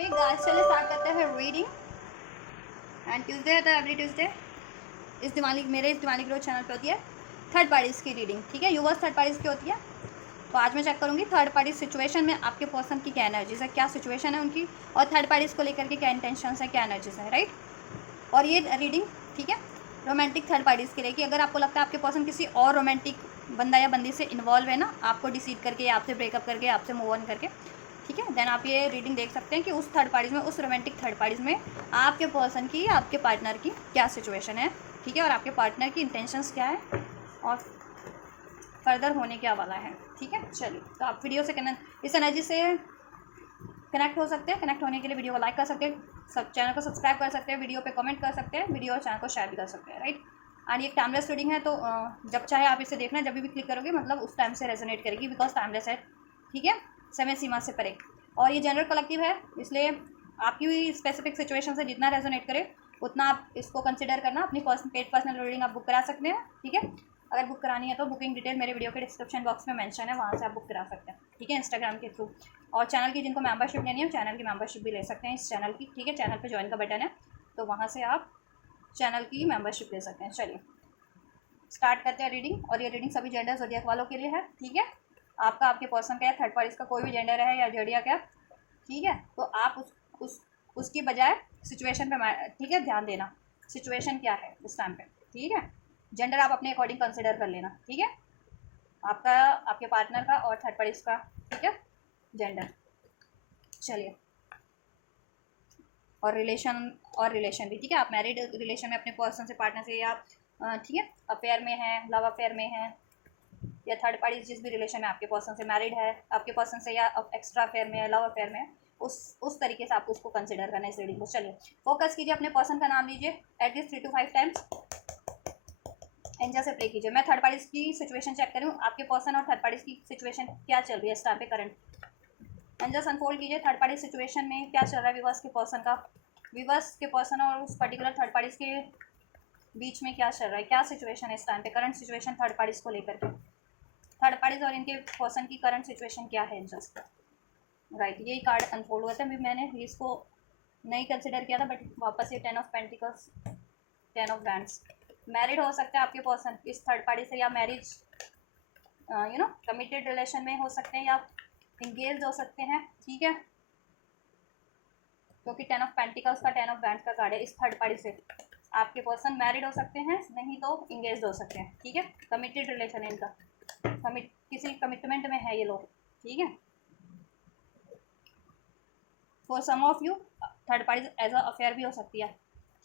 Okay guys, चलिए start करते हैं रीडिंग। एंड ट्यूसडे है तो एवरी ट्यूसडे इस दिमागी ग्रोथ चैनल पे होती है थर्ड पार्टीज़ की रीडिंग। ठीक है, यूवर्स थर्ड पार्टीज़ की होती है। तो आज मैं चेक करूँगी थर्ड पार्टी सिचुएशन में आपके पर्सन की क्या एनर्जीज है, क्या सिचुएशन है उनकी, और थर्ड पार्टीज़ को लेकर के क्या इंटेंशन है, क्या एनर्जीज है, राइट। और ये रीडिंग ठीक है रोमांटिक थर्ड पार्टीज़ के लिए कि अगर आपको लगता है आपके पर्सन किसी और रोमांटिक बंदा या बंदी से इन्वॉल्व है ना, आपको डिसीव करके या आपसे ब्रेकअप करके आपसे मूव ऑन करके, ठीक है, देन आप ये रीडिंग देख सकते हैं कि उस थर्ड पार्टीज़ में, उस रोमांटिक थर्ड पार्टीज़ में आपके पर्सन की, आपके पार्टनर की क्या सिचुएशन है, ठीक है, और आपके पार्टनर की इंटेंशंस क्या है और फर्दर होने क्या वाला है। ठीक है, चलिए तो आप वीडियो से इस एनर्जी से कनेक्ट हो सकते हैं। कनेक्ट होने के लिए वीडियो को लाइक कर सकते हैं, सब चैनल को सब्सक्राइब कर सकते हैं, वीडियो पे कमेंट कर सकते हैं, वीडियो और चैनल को शेयर भी कर सकते हैं, राइट। एंड ये टाइमलेस रीडिंग है, तो जब चाहे आप इसे देखना, जब भी क्लिक करोगे मतलब उस टाइम से रेजोनेट करेगी, बिकॉज टाइमलेस है, ठीक है, समय सीमा से परे। और ये जनरल कलेक्टिव है, इसलिए आपकी स्पेसिफिक सिचुएशन से जितना रेजोनेट करे उतना आप इसको कंसिडर करना। अपनी पेड पर्सनल रीडिंग आप बुक करा सकते हैं, ठीक है। अगर बुक करानी है तो बुकिंग डिटेल मेरे वीडियो के डिस्क्रिप्शन बॉक्स में मेंशन है, वहाँ से आप बुक करा सकते हैं, ठीक है, इंस्टाग्राम के थ्रू। और चैनल की जिनको मेंबरशिप लेनी है, चैनल की मेंबरशिप भी ले सकते हैं इस चैनल की, ठीक है। चैनल पे ज्वाइन का बटन है, तो वहाँ से आप चैनल की मेंबरशिप ले सकते हैं। चलिए स्टार्ट करते हैं रीडिंग। और ये रीडिंग सभी जेंडर ज़ोडिएक वालों के लिए है, ठीक है। आपका, आपके पर्सन का या थर्ड पार्टीज का कोई भी जेंडर है या ज़ोडिएक है, ठीक है, तो आप उसकी बजाय सिचुएशन पे, ठीक है, ध्यान देना सिचुएशन क्या है उस टाइम पे, ठीक है। जेंडर आप अपने अकॉर्डिंग कंसिडर कर लेना, ठीक है, आपका, आपके पार्टनर का और थर्ड पार्टीज का, ठीक है, जेंडर। चलिए, और रिलेशन भी, ठीक है, आप मैरिड रिलेशन में अपने पर्सन से, पार्टनर से, या ठीक है अफेयर में है, लव अफेयर में है, या थर्ड पार्टी जिस भी रिलेशन में आपके पर्सन से मैरिड है, आपके पर्सन से, या एक्स्ट्रा अफेयर में है, लव अफेयर में है, उस तरीके से आपको उसको कंसिडर करना है इस रीडिंग को। चलिए फोकस कीजिए, अपने पर्सन का नाम लीजिए एटलीस्ट 3 to 5 टाइम्स, एंजल से प्रे कीजिए। मैं थर्ड पार्टीज की सिचुएशन चेक करूँ, आपके पर्सन और थर्ड पार्टीज की सिचुएशन क्या चल रही है इस टाइम पे करंट। एंजल्स अनफोल्ड कीजिए थर्ड पार्टी सिचुएशन में क्या चल रहा है विवर्स के पर्सन का, विवर्स के पर्सन और उस पर्टिकुलर थर्ड पार्टीज के बीच में क्या चल रहा है, क्या सिचुएशन है इस टाइम पे, करंट सिचुएशन थर्ड पार्टीज को लेकर के, थर्ड पार्टीज और इनके पर्सन की करंट सिचुएशन क्या है एंजल्स का, राइट। यही कार्ड अनफोल्ड हुआ था, अभी मैंने इसको नहीं कंसिडर किया था, बट वापस ये 10 of pentacles, 10 of wands. Married हो सकते हैं आपके पर्सन इस थर्ड पार्टी से, या मैरिज कमिटेड रिलेशन में हो सकते हैं, या इंगेज हो सकते हैं, ठीक है, क्योंकि 10 ऑफ पेंटिकल्स का 10 ऑफ वैंड्स का कार्ड है। इस थर्ड पार्टी से आपके पर्सन मैरिड हो सकते हैं, नहीं तो इंगेज हो सकते हैं, ठीक है, कमिटेड रिलेशन है इनका, किसी कमिटमेंट में है ये लोग, ठीक है। For some of you third party as a affair भी हो सकती है,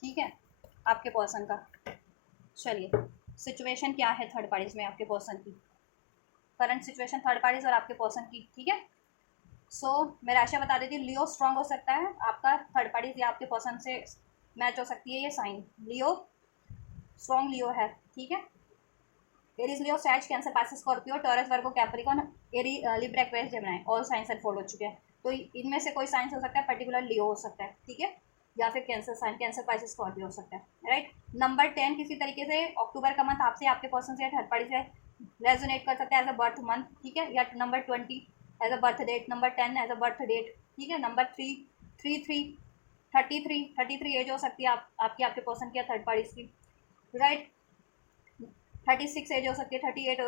ठीक है, आपके पर्सन का। चलिए सिचुएशन क्या है थर्ड पार्टीज में आपके पर्सन की, करंट सिचुएशन थर्ड पार्टीज और आपके पर्सन की, ठीक है। सो मैं राशि बता देती हूँ, लियो स्ट्रांग हो सकता है आपका थर्ड पार्टीज, या आपके पर्सन से मैच हो सकती है ये साइन, लियो स्ट्रॉन्ग लियो है, ठीक है। एरीज, लियो, सैज, Cancer, Pisces, Scorpio, Taurus, Virgo, Capricorn, Libra, Aquarius, Gemini, all signs and follow हो चुके हैं। तो इनमें से कोई साइंस हो सकता है, पर्टिकुलर लियो हो सकता है, ठीक है, या फिर cancer sign, cancer, Pisces, Scorpio हो सकता है, राइट। नंबर 10 किसी तरीके से अक्टूबर का मंथ आपसे, आपके पर्सन से या थर्ड पार्टी से रेजोनेट कर सकता है एज अ बर्थ मंथ, ठीक है, या number 20 as a birth date, number 10 as a birth date, ठीक है, नंबर 33 एज हो सकती है आपकी, आपके पर्सन की या थर्ड पार्टी की, राइट। 36 एज हो सकती है, 38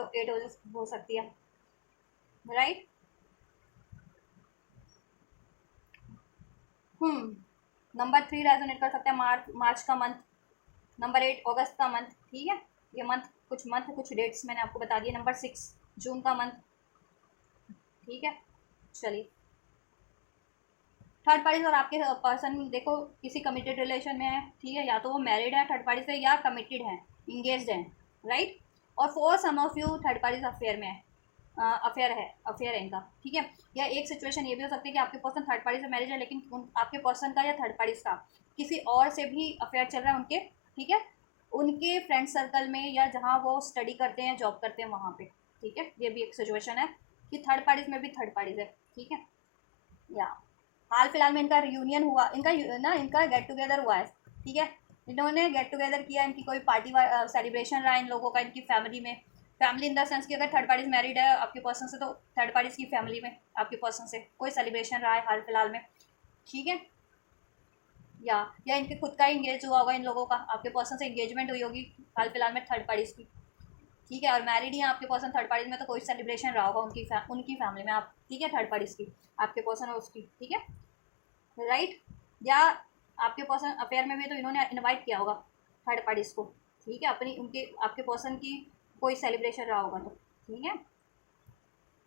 हो सकती है, राइट। नंबर 3 रेजोनेट कर सकते हैं, मार्च का मंथ, नंबर 8 अगस्त का मंथ, ठीक है, ये मंथ कुछ डेट्स मैंने आपको बता दिए, नंबर 6 जून का मंथ, ठीक है। चलिए थर्ड पार्टी और आपके पर्सन देखो किसी कमिटेड रिलेशन में है, ठीक है, या तो वो मैरिड है थर्ड पार्टी से, या कमिटेड है, इंगेज्ड है, राइट। और for some of you third party affair में है, अफेयर है इनका, ठीक है। या एक सिचुएशन ये भी हो सकती है कि आपके पर्सन थर्ड पार्टी से मैरिज है, लेकिन आपके पर्सन का या थर्ड पार्टी का किसी और से भी अफेयर चल रहा है उनके, ठीक है, उनके फ्रेंड सर्कल में, या जहाँ वो स्टडी करते हैं, जॉब करते हैं वहाँ पे, ठीक है। ये भी एक सिचुएशन है कि थर्ड पार्टीज में भी थर्ड पार्टीज है, ठीक है। या हाल फिलहाल में इनका रियूनियन हुआ, इनका गेट टुगेदर हुआ है, ठीक है, इन्होंने गेट टुगेदर किया, इनकी कोई पार्टी सेलिब्रेशन रहा इन लोगों का, इनकी फैमिली में, फैमिली इन द सेंस कि अगर थर्ड पार्टीज मैरिड है आपके पर्सन से, तो थर्ड पार्टीज की फैमिली में आपके पर्सन से कोई सेलिब्रेशन रहा है हाल फिलहाल में, ठीक है। या इनके खुद का इंगेज हुआ होगा, इन लोगों का आपके पर्सन से इंगेजमेंट हुई होगी हाल फिलहाल में थर्ड पार्टीज की, ठीक है। और मैरिड ही आपके पर्सन थर्ड पार्टीज में, तो कोई सेलिब्रेशन रहा होगा उनकी फैमिली में आप, ठीक है, थर्ड पार्टीज की, आपके पर्सन और उसकी, ठीक है, राइट। या आपके पर्सन अफेयर में भी तो इन्होंने इनवाइट किया होगा थर्ड पार्टीज को, ठीक है, अपनी उनके आपके पर्सन की कोई सेलिब्रेशन रहा होगा तो, ठीक है।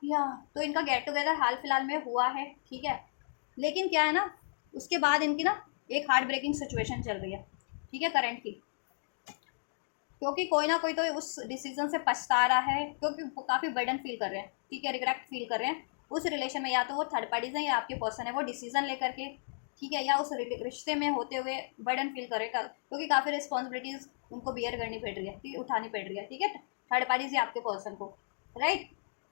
या तो इनका गेट टुगेदर हाल फिलहाल में हुआ है, ठीक है। लेकिन क्या है ना, उसके बाद इनकी ना एक हार्ट ब्रेकिंग सिचुएशन चल रही है, ठीक है, करंट की, क्योंकि कोई ना कोई तो उस डिसीजन से पछता रहा है, क्योंकि वो काफ़ी बर्डन फील कर रहे हैं, ठीक है, रिग्रेट फील कर रहे हैं उस रिलेशन में, या तो वो थर्ड पार्टीज हैं या आपके पर्सन है, वो डिसीजन लेकर के, ठीक है, या उस रिश्ते में होते हुए बर्डन फील कर रहे हैं, क्योंकि काफ़ी रिस्पॉन्सिबिलिटीज़ उनको बियर करनी पड़ रही है, ठीक, उठानी पड़ रही है, ठीक है, थर्ड पार्टीज या आपके पर्सन को, राइट।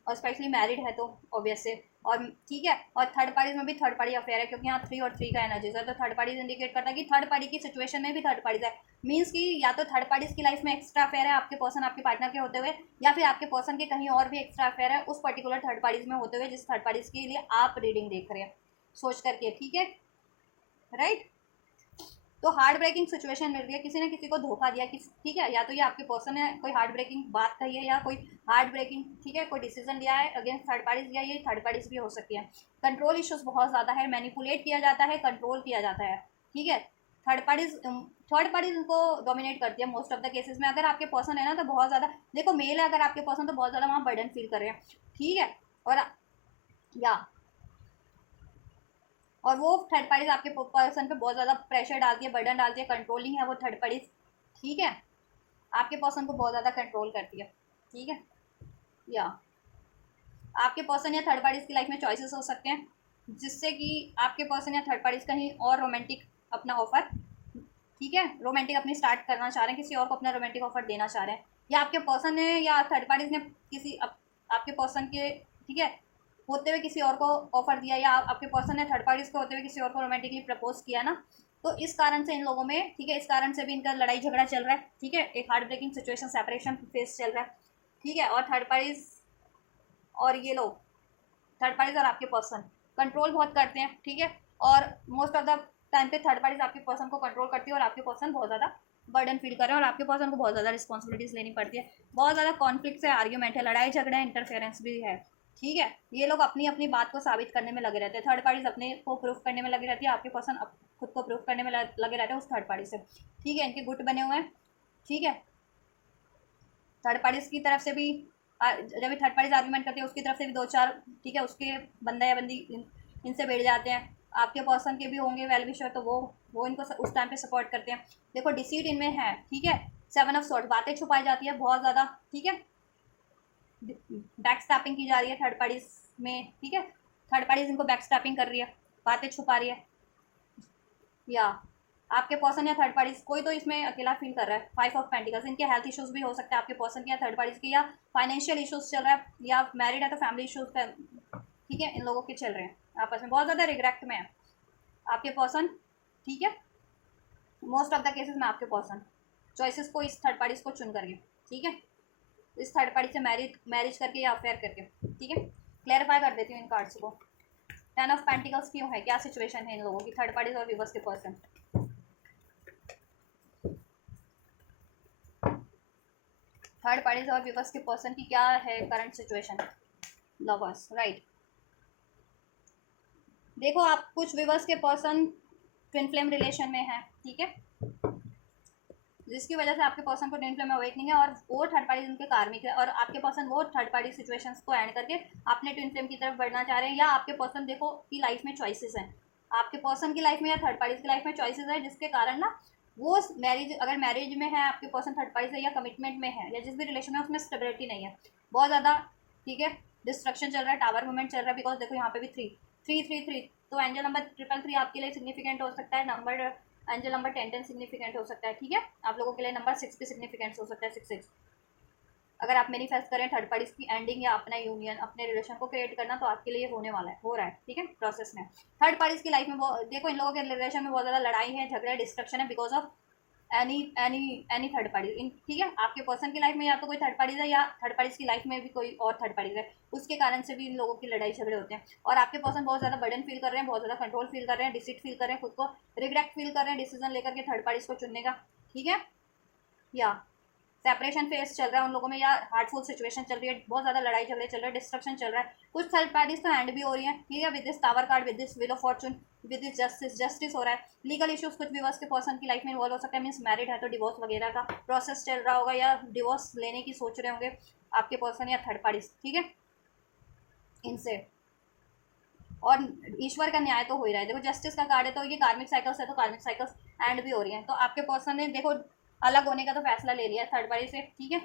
और स्पेशली मैरिड है तो ऑब्वियस से, और ठीक है, और थर्ड पार्टीज में भी थर्ड पार्टी अफेयर है, क्योंकि यहाँ 3 और 3 का एनर्जी है, तो थर्ड पार्टीज इंडिकेट करता है कि थर्ड पार्टी की सिचुएशन में भी थर्ड पार्टीज है, मीन्स कि या तो थर्ड पार्टीज की लाइफ में एक्स्ट्रा अफेयर है आपके पर्सन आपके पार्टनर के होते हुए, या फिर आपके पर्सन के कहीं और भी एक्स्ट्रा अफेयर है उस पर्टिकुलर थर्ड पार्टीज में होते हुए जिस थर्ड पार्टीज के लिए आप रीडिंग देख रहे हैं, सोच करके, ठीक है, राइट। तो हार्ट ब्रेकिंग सिचुएशन मिल रही है, किसी ने किसी को धोखा दिया, किसी, ठीक है, या तो ये आपके पर्सन है कोई हार्ट ब्रेकिंग बात कही है, या कोई हार्ट ब्रेकिंग, ठीक है, कोई डिसीजन लिया है अगेंस्ट थर्ड पार्टीज, या ये थर्ड पार्टीज भी हो सकती है। कंट्रोल इश्यूज बहुत ज़्यादा है, मैनिपुलेट किया जाता है, कंट्रोल किया जाता है, ठीक है। थर्ड पार्टीज उनको डोमिनेट करती है मोस्ट ऑफ द केसेस में। अगर आपके पर्सन है ना तो बहुत ज़्यादा, देखो मेल है अगर आपके पर्सन तो बहुत ज़्यादा वहाँ बर्डन फील कर रहे हैं, ठीक है। या और वो थर्ड पार्टीज आपके पर्सन पे बहुत ज़्यादा प्रेशर डालती है, बर्डन डालती है, कंट्रोलिंग है वो थर्ड पार्टीज, ठीक है, आपके पर्सन को बहुत ज़्यादा कंट्रोल करती है, ठीक है। या आपके पर्सन या थर्ड पार्टीज की लाइफ में चॉइसेस हो सकते हैं, जिससे कि आपके पर्सन या थर्ड पार्टीज कहीं और रोमांटिक अपना ऑफर, ठीक है, रोमांटिक अपनी स्टार्ट करना चाह रहे हैं, किसी और को अपना रोमांटिक ऑफर देना चाह रहे हैं, या आपके पर्सन ने या थर्ड पार्टीज ने किसी आपके पर्सन के, ठीक है, होते हुए किसी और को ऑफर दिया, या आपके पर्सन ने थर्ड पार्टीज को होते हुए किसी और को रोमांटिकली प्रपोज किया ना, तो इस कारण से इन लोगों में, ठीक है, इस कारण से भी इनका लड़ाई झगड़ा चल रहा है, ठीक है, एक heart breaking situation separation face चल रहा है, ठीक है। और थर्ड पार्टीज और ये लोग, थर्ड पार्टीज और आपके पर्सन कंट्रोल बहुत करते हैं, ठीक है, और मोस्ट ऑफ द टाइम पे थर्ड पार्टीज आपके पर्सन को कंट्रोल करती है, और आपके पर्सन बहुत ज़्यादा बर्डन फील कर रहे हैं, और आपके पर्सन को बहुत ज़्यादा रिस्पॉन्सिबिलिटीज़ लेनी पड़ती है, बहुत ज़्यादा कॉन्फ्लिक्ट है, आर्ग्यूमेंट है, लड़ाई झगड़ा है, इंटरफेरेंस भी है, ठीक है। ये लोग अपनी अपनी बात को साबित करने में लगे रहते हैं, थर्ड पार्टीज अपने को प्रूफ करने में लगी रहती है, आपके पर्सन खुद को प्रूफ करने में लगे रहते हैं उस थर्ड पार्टी से, ठीक है, इनके गुट बने हुए हैं, ठीक है। थर्ड पार्टीज की तरफ से भी जब भी थर्ड पार्टीज आर्गूमेंट करती है उसकी तरफ से भी 2-4, ठीक है, उसके बंदा या बंदी इनसे बैठ जाते हैं, आपके पर्सन के भी होंगे वेल विशर, तो वो इनको उस टाइम पे सपोर्ट करते हैं। देखो डिसीट इनमें है, ठीक है, 7 ऑफ सॉर्ट, बातें छुपाई जाती है बहुत ज़्यादा, ठीक है, बैक स्टैपिंग की जा रही है थर्ड पार्टीज में, ठीक है, थर्ड पार्टीज इनको बैक स्टैपिंग कर रही है, बातें छुपा रही है, या आपके पर्सन या थर्ड पार्टीज कोई तो इसमें अकेला फील कर रहा है। 5 ऑफ पेंटिकल्स, इनके हेल्थ इश्यूज भी हो सकते हैं आपके पर्सन के या थर्ड पार्टीज के, या फाइनेंशियल इश्यूज चल रहा है, या मैरिड है तो फैमिली इश्यूज, ठीक है, इन लोगों के चल रहे हैं, आपस में बहुत ज़्यादा रिग्रेट में है आपके पर्सन, ठीक है, मोस्ट ऑफ द केसेस में आपके पर्सन चॉइसेस को इस थर्ड पार्टीज को चुन करके, ठीक है, इस थर्ड पार्टी से मैरिज करके या अफेयर करके, ठीक है। क्लैरिफाई कर देती हूँ इन कार्ड्स को। 10 ऑफ पेंटिकल्स क्यों है, क्या सिचुएशन है इन लोगों की, थर्ड पार्टीज और विवर्स के पर्सन, थर्ड पार्टीज और विवर्स के पर्सन की क्या है करंट सिचुएशन, लवर्स, राइट। देखो आप कुछ विवर्स के पर्सन ट्विन फ्लेम रिलेशन में है, ठीक है, जिसकी वजह से आपके पर्सन को ट्विन फ्लेम अवेकनिंग है, और वो थर्ड पार्टी उनके कार्मिक है, और आपके पर्सन वो थर्ड पार्टी सिचुएशंस को एंड करके अपने ट्विन फ्लेम की तरफ बढ़ना चाह रहे हैं, या आपके पर्सन देखो की लाइफ में चॉइसेस हैं, आपके पर्सन की लाइफ में या थर्ड पार्टी की लाइफ में चॉइसेस है, जिसके कारण ना वो मैरिज, अगर मैरिज में है आपके पर्सन थर्ड पार्टी से, या कमिटमेंट में है, या जिस भी रिलेशन में उसमें स्टेबिलिटी नहीं है, बहुत ज़्यादा, ठीक है, डिस्ट्रक्शन चल रहा है, टावर मूवमेंट चल रहा है, बिकॉज देखो यहाँ पे भी 3 तो एंजल नंबर 333 आपके लिए सिग्निफिकेंट हो सकता है, नंबर एंजल नंबर 10 सिग्निफिकेंट हो सकता है, ठीक है, आप लोगों के लिए नंबर 6 भी सिग्निफिकेंट हो सकता है, 6 अगर आप मैनिफेस्ट करें थर्ड पार्टीज की एंडिंग या अपना यूनियन, अपने रिलेशन को क्रिएट करना, तो आपके लिए होने वाला है, हो रहा है, ठीक है, प्रोसेस में। थर्ड पार्टीज की लाइफ में देखो इन लोगों के रिलेशन में बहुत ज़्यादा लड़ाई है, झगड़ा, डिस्ट्रक्शन है, because of any any any third party इन, ठीक है। आपके पर्सन की लाइफ में या तो कोई थर्ड पार्टीज है, या थर्ड पार्टीज की लाइफ में भी कोई और थर्ड पार्टीज है, उसके कारण से भी इन लोगों की लड़ाई झगड़े होते हैं। और आपके पर्सन बहुत ज़्यादा बर्डन फील कर रहे हैं, बहुत ज़्यादा कंट्रोल फील कर रहे हैं, डिसिट फील कर रहे हैं, खुद को रिग्रेट फील कर रहे हैं डिसीजन लेकर के थर्ड पार्टीज को चुनने का, ठीक है। या सेपरेशन फेस चल रहा है उन लोगों में, या हार्टफुल सिचुएशन चल रही है, बहुत ज़्यादा लड़ाई झगड़े चल रहे हैं, डिस्ट्रक्शन चल रहा है। कुछ थर्ड पार्टीज तो एंड भी हो रही है, ठीक है, with this tower card, with this wheel of Fortune, with this justice हो रहा है। लीगल इश्यूज कुछ भी के पर्सन की लाइफ में इन्वॉल्व हो सकता है, मीन्स मैरिड है तो डिवोर्स वगैरह का प्रोसेस चल रहा होगा, या डिवोर्स लेने की सोच रहे होंगे आपके पर्सन या थर्ड पार्टीज, ठीक है, इनसे। और ईश्वर का न्याय तो हो ही रहा है, देखो जस्टिस का कार्ड है तो ये कार्मिक साइकिल्स है, तो कार्मिक साइकिल्स एंड भी हो रही हैं। तो आपके पर्सन ने देखो अलग होने का तो फैसला ले लिया है थर्ड पार्टी से, ठीक है।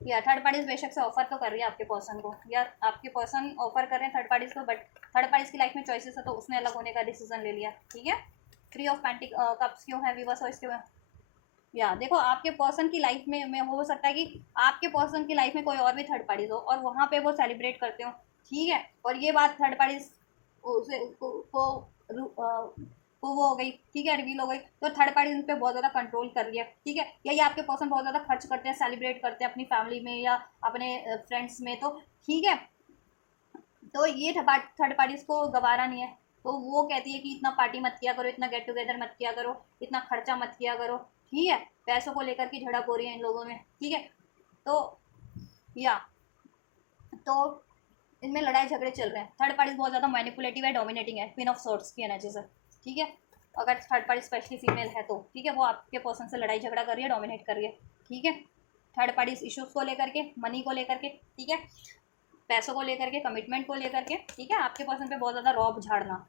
या थर्ड पार्टीज बेशक से ऑफर तो कर रही है आपके पर्सन को, या आपके पर्सन ऑफर कर रहे हैं थर्ड पार्टीज को, बट थर्ड पार्टीज की लाइफ में चॉइसेस है तो उसने अलग होने का डिसीजन ले लिया, ठीक है। थ्री ऑफ पेंटिक कप्स क्यों है वीवर्स, और इसके या देखो आपके पर्सन की लाइफ में हो सकता है कि आपके पर्सन की लाइफ में कोई और भी थर्ड पार्टीज हो और वहाँ पे वो सेलिब्रेट करते हो, ठीक है। और ये बात थर्ड पार्टीज उसे को वो हो गई, ठीक है, रिवील हो गई, तो थर्ड पार्टी उन पर बहुत ज़्यादा कंट्रोल कर रही है, ठीक है। या ये आपके पर्सन बहुत ज़्यादा खर्च करते हैं, सेलिब्रेट करते हैं अपनी फैमिली में या अपने फ्रेंड्स में, तो ठीक है। तो ये थर्ड पार्टीज को गवारा नहीं है, तो वो कहती है कि इतना पार्टी मत किया करो, इतना गेट टुगेदर मत किया करो, इतना खर्चा मत किया करो, ठीक है। पैसों को लेकर की झड़प हो रही है इन लोगों में, ठीक है। तो या तो इनमें लड़ाई झगड़े चल रहे हैं। थर्ड पार्टी बहुत ज़्यादा मैनिपुलेटिव है, डोमिनेटिंग है, क्वीन ऑफ सॉर्ट्स की एनर्जी से, ठीक है। अगर थर्ड पार्टी स्पेशली फीमेल है तो ठीक है, वो आपके पर्सन से लड़ाई झगड़ा कर रही है, डोमिनेट कर रही है, ठीक है। थर्ड पार्टी इश्यूज़ को लेकर के, मनी को लेकर के, ठीक है, पैसों को लेकर के, कमिटमेंट को लेकर के, ठीक है। आपके पर्सन पे बहुत ज़्यादा रौब झाड़ना,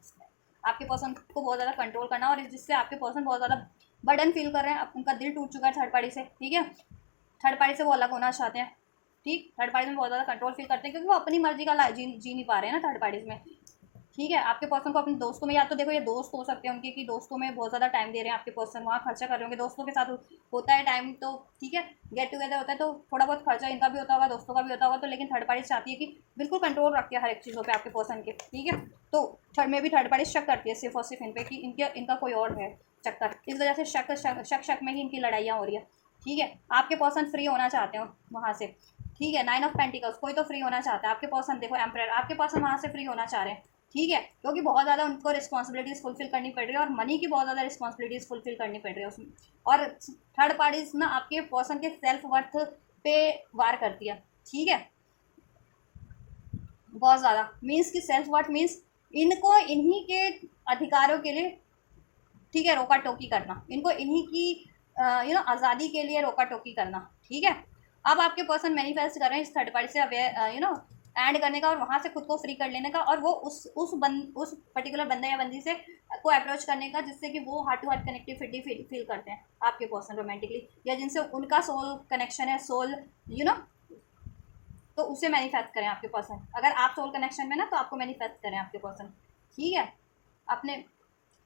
आपके पर्सन को बहुत ज़्यादा कंट्रोल करना, और जिससे आपके पर्सन बहुत ज़्यादा बर्डन फील कर रहे हैं, अब उनका दिल टूट चुका है थर्ड पार्टी से, ठीक है। थर्ड पार्टी से वो अलग होना चाहते हैं, ठीक। थर्ड पार्टी में बहुत ज़्यादा कंट्रोल फील करते हैं क्योंकि वो अपनी मर्जी का जी नहीं पा रहे हैं ना थर्ड पार्टीज में, ठीक है। आपके पर्सन को अपने दोस्तों में, या तो देखो ये दोस्त हो सकते हैं उनके कि दोस्तों में बहुत ज़्यादा टाइम दे रहे हैं आपके पर्सन, वहाँ खर्चा कर रहे होंगे, दोस्तों के साथ होता है टाइम तो ठीक है, गेट टुगेदर होता है तो थोड़ा बहुत खर्चा इनका भी होता होगा, दोस्तों का भी होता होगा, तो लेकिन थर्ड पार्टी चाहती है कि बिल्कुल कंट्रोल रखती है हर एक चीज़ों पर आपके पर्सन के, ठीक है। तो थर्ड में भी थर्ड पार्टी शक करती है सिर्फ और सिर्फ इन पर कि इनका कोई और है चक्कर, इस वजह से शक में ही इनकी लड़ाइयाँ हो रही है, ठीक है। आपके पर्सन फ्री होना चाहते हो वहाँ से, ठीक है। नाइन ऑफ पेंटिकल्स, कोई तो फ्री होना चाहता है आपके पर्सन, देखो एम्परर, आपके पर्सन वहाँ से फ्री होना चाह रहे हैं, ठीक है, क्योंकि बहुत ज़्यादा उनको रिस्पॉन्सिबिलिटीज़ फुलफिल करनी पड़ रही है और मनी की बहुत ज़्यादा रिस्पॉन्सिबिलिटीज़ फुलफिल करनी पड़ रही है उसमें। और थर्ड पार्टीज ना आपके पर्सन के सेल्फ वर्थ पे वार करती है, ठीक है, बहुत ज़्यादा, मीन्स की सेल्फ वर्थ मीन्स इनको इन्हीं के अधिकारों के लिए, ठीक है, रोका टोकी करना, इनको इन्हीं की आज़ादी के लिए रोका टोकी करना, ठीक है। अब आपके पर्सन मैनिफेस्ट कर रहे हैं इस थर्ड पार्टी से अवेयर एंड करने का और वहाँ से खुद को फ्री कर लेने का, और वो उस पर्टिकुलर बंदे या बंदी से को अप्रोच करने का जिससे कि वो heart to heart connectivity feel करते हैं आपके पर्सन रोमांटिकली, या जिनसे उनका सोल कनेक्शन है, सोल तो उसे मैनिफेस्ट करें आपके पर्सन। अगर आप सोल कनेक्शन में ना तो आपको मैनिफेस्ट करें आपके पर्सन, ठीक है। अपने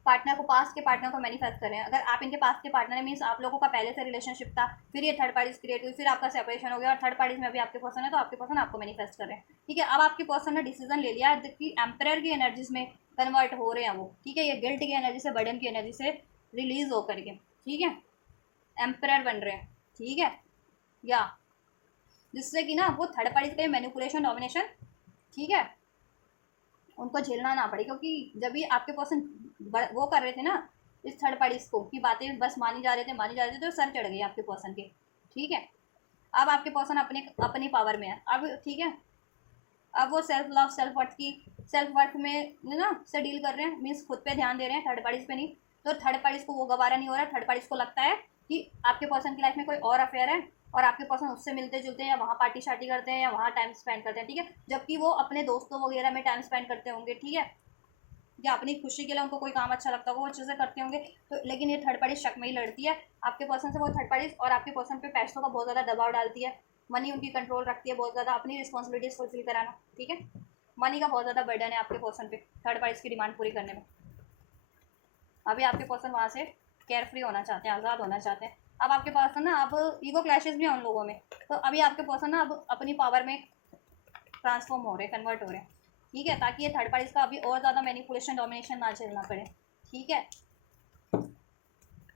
पार्टनर को, पास्ट के पार्टनर को मैनिफेस्ट करें। अगर आप इनके पास्ट के पार्टनर है, मीन्स आप लोगों का पहले से रिलेशनशिप था, फिर ये थर्ड पार्टीज क्रिएट हुई, फिर आपका सेपरेशन हो गया और थर्ड पार्टीज में अभी आपके पर्सन है, तो आपके पर्सन आपको मैनिफेस्ट कर रहे हैं, ठीक है। अब आपके पर्सन ने डिसीजन ले लिया कि एम्परर की एनर्जीज में कन्वर्ट हो रहे हैं वो, ठीक है, ये गिल्ट की एनर्जी से, बर्डन की एनर्जी से रिलीज होकर के, ठीक है, एम्परर बन रहे हैं, ठीक है। या जिससे कि ना वो थर्ड पार्टीज का मैनिपुलेशन, डोमिनेशन, ठीक है, उनको झेलना ना पड़े, क्योंकि जब भी आपके पर्सन वो कर रहे थे ना इस थर्ड पार्टीज को कि बातें बस मानी जा रहे थे तो सर चढ़ गए आपके पर्सन के, ठीक है। अब आपके पर्सन अपनी पावर में है अब, ठीक है। अब वो सेल्फ लव, सेल्फ वर्थ में ना से डील कर रहे हैं, मीन्स खुद पे ध्यान दे रहे हैं, थर्ड पार्टीज पे नहीं। तो थर्ड पार्टीज को वो गवारा नहीं हो रहा है, थर्ड पार्टीज को लगता है कि आपके पर्सन की लाइफ में कोई और अफेयर है और आपके पर्सन उससे मिलते जुलते हैं या वहाँ पार्टी शार्टी करते हैं या वहाँ टाइम स्पेंड करते हैं, ठीक है, जबकि वो अपने दोस्तों वगैरह में टाइम स्पेंड करते होंगे, ठीक है, या अपनी खुशी के लिए उनको कोई काम अच्छा लगता होगा वो चीज़ें करते होंगे। तो लेकिन ये थर्ड पार्टी शक में ही लड़ती है आपके पर्सन से, वो थर्ड पार्टी, और आपके पर्सन पे पैसों का बहुत ज़्यादा दबाव डालती है, मनी उनकी कंट्रोल रखती है बहुत ज़्यादा, अपनी रिस्पॉन्सिबिलिटीज फुलफिल कराना, ठीक है। मनी का बहुत ज़्यादा बर्डन है आपके पर्सन पे थर्ड पार्टीज की डिमांड पूरी करने में। अभी आपके पर्सन वहाँ से केयर फ्री होना चाहते हैं, आज़ाद होना चाहते हैं। अब आपके पर्सन ना, अब ईगो क्लैशेस भी हैं उन लोगों में, तो अभी आपके पर्सन ना अब अपनी पावर में ट्रांसफॉर्म हो रहे हैं, कन्वर्ट हो रहे हैं, ठीक है, ताकि ये थर्ड पार्टीज का अभी और ज़्यादा मैनिपुलेशन, डोमिनेशन ना झेलना पड़े, ठीक है।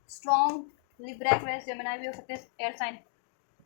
स्ट्रॉन्ग लिब्रा, एक्वेरियस, जेमिनी भी हो सकते हैं एयर साइन।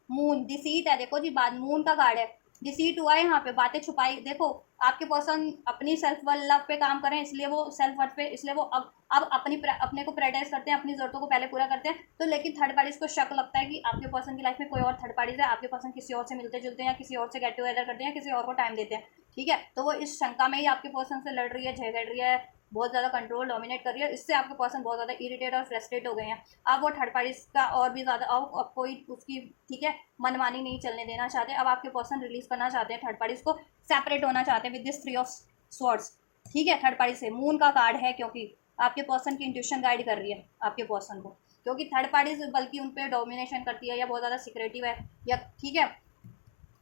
मून, डिसीट है, देखो जी बात मून का कार्ड है, डिसीट हुआ है यहाँ पे, बातें छुपाई। देखो आपके पर्सन अपनी सेल्फ लव पे काम करें, इसलिए वो सेल्फ वर्थ पे, इसलिए वो अब अपने को प्रायोरिटाइज करते हैं, अपनी जरूरतों को पहले पूरा करते हैं। तो लेकिन थर्ड पार्टीज को शक लगता है कि आपके पर्सन की लाइफ में कोई और थर्ड पार्टीज है, आपके पर्सन किसी और से मिलते जुलते हैं या किसी और से गेट टुगेदर करते हैं, किसी और को टाइम देते हैं। ठीक है, तो वो इस शंका में ही आपके पर्सन से लड़ रही है, झगड़ रही है, बहुत ज़्यादा कंट्रोल डोमिनेट कर रही है। इससे आपके पर्सन बहुत ज़्यादा इरिटेट और फ्रस्ट्रेट हो गए हैं। अब वो थर्ड पार्टीज का और भी ज़्यादा अब कोई उसकी, ठीक है, मनमानी नहीं चलने देना चाहते। अब आपके पर्सन रिलीज करना चाहते हैं, थर्ड पार्टीज को सेपरेट होना चाहते हैं विद दिस 3 ऑफ स्वॉर्ड्स। ठीक है, थर्ड पार्टी से मून का कार्ड है, क्योंकि आपके पर्सन की इंट्यूशन गाइड कर रही है आपके पर्सन को, क्योंकि थर्ड पार्टीज बल्कि उन पर डोमिनेशन करती है या बहुत ज़्यादा सिक्रेटिव है, या ठीक है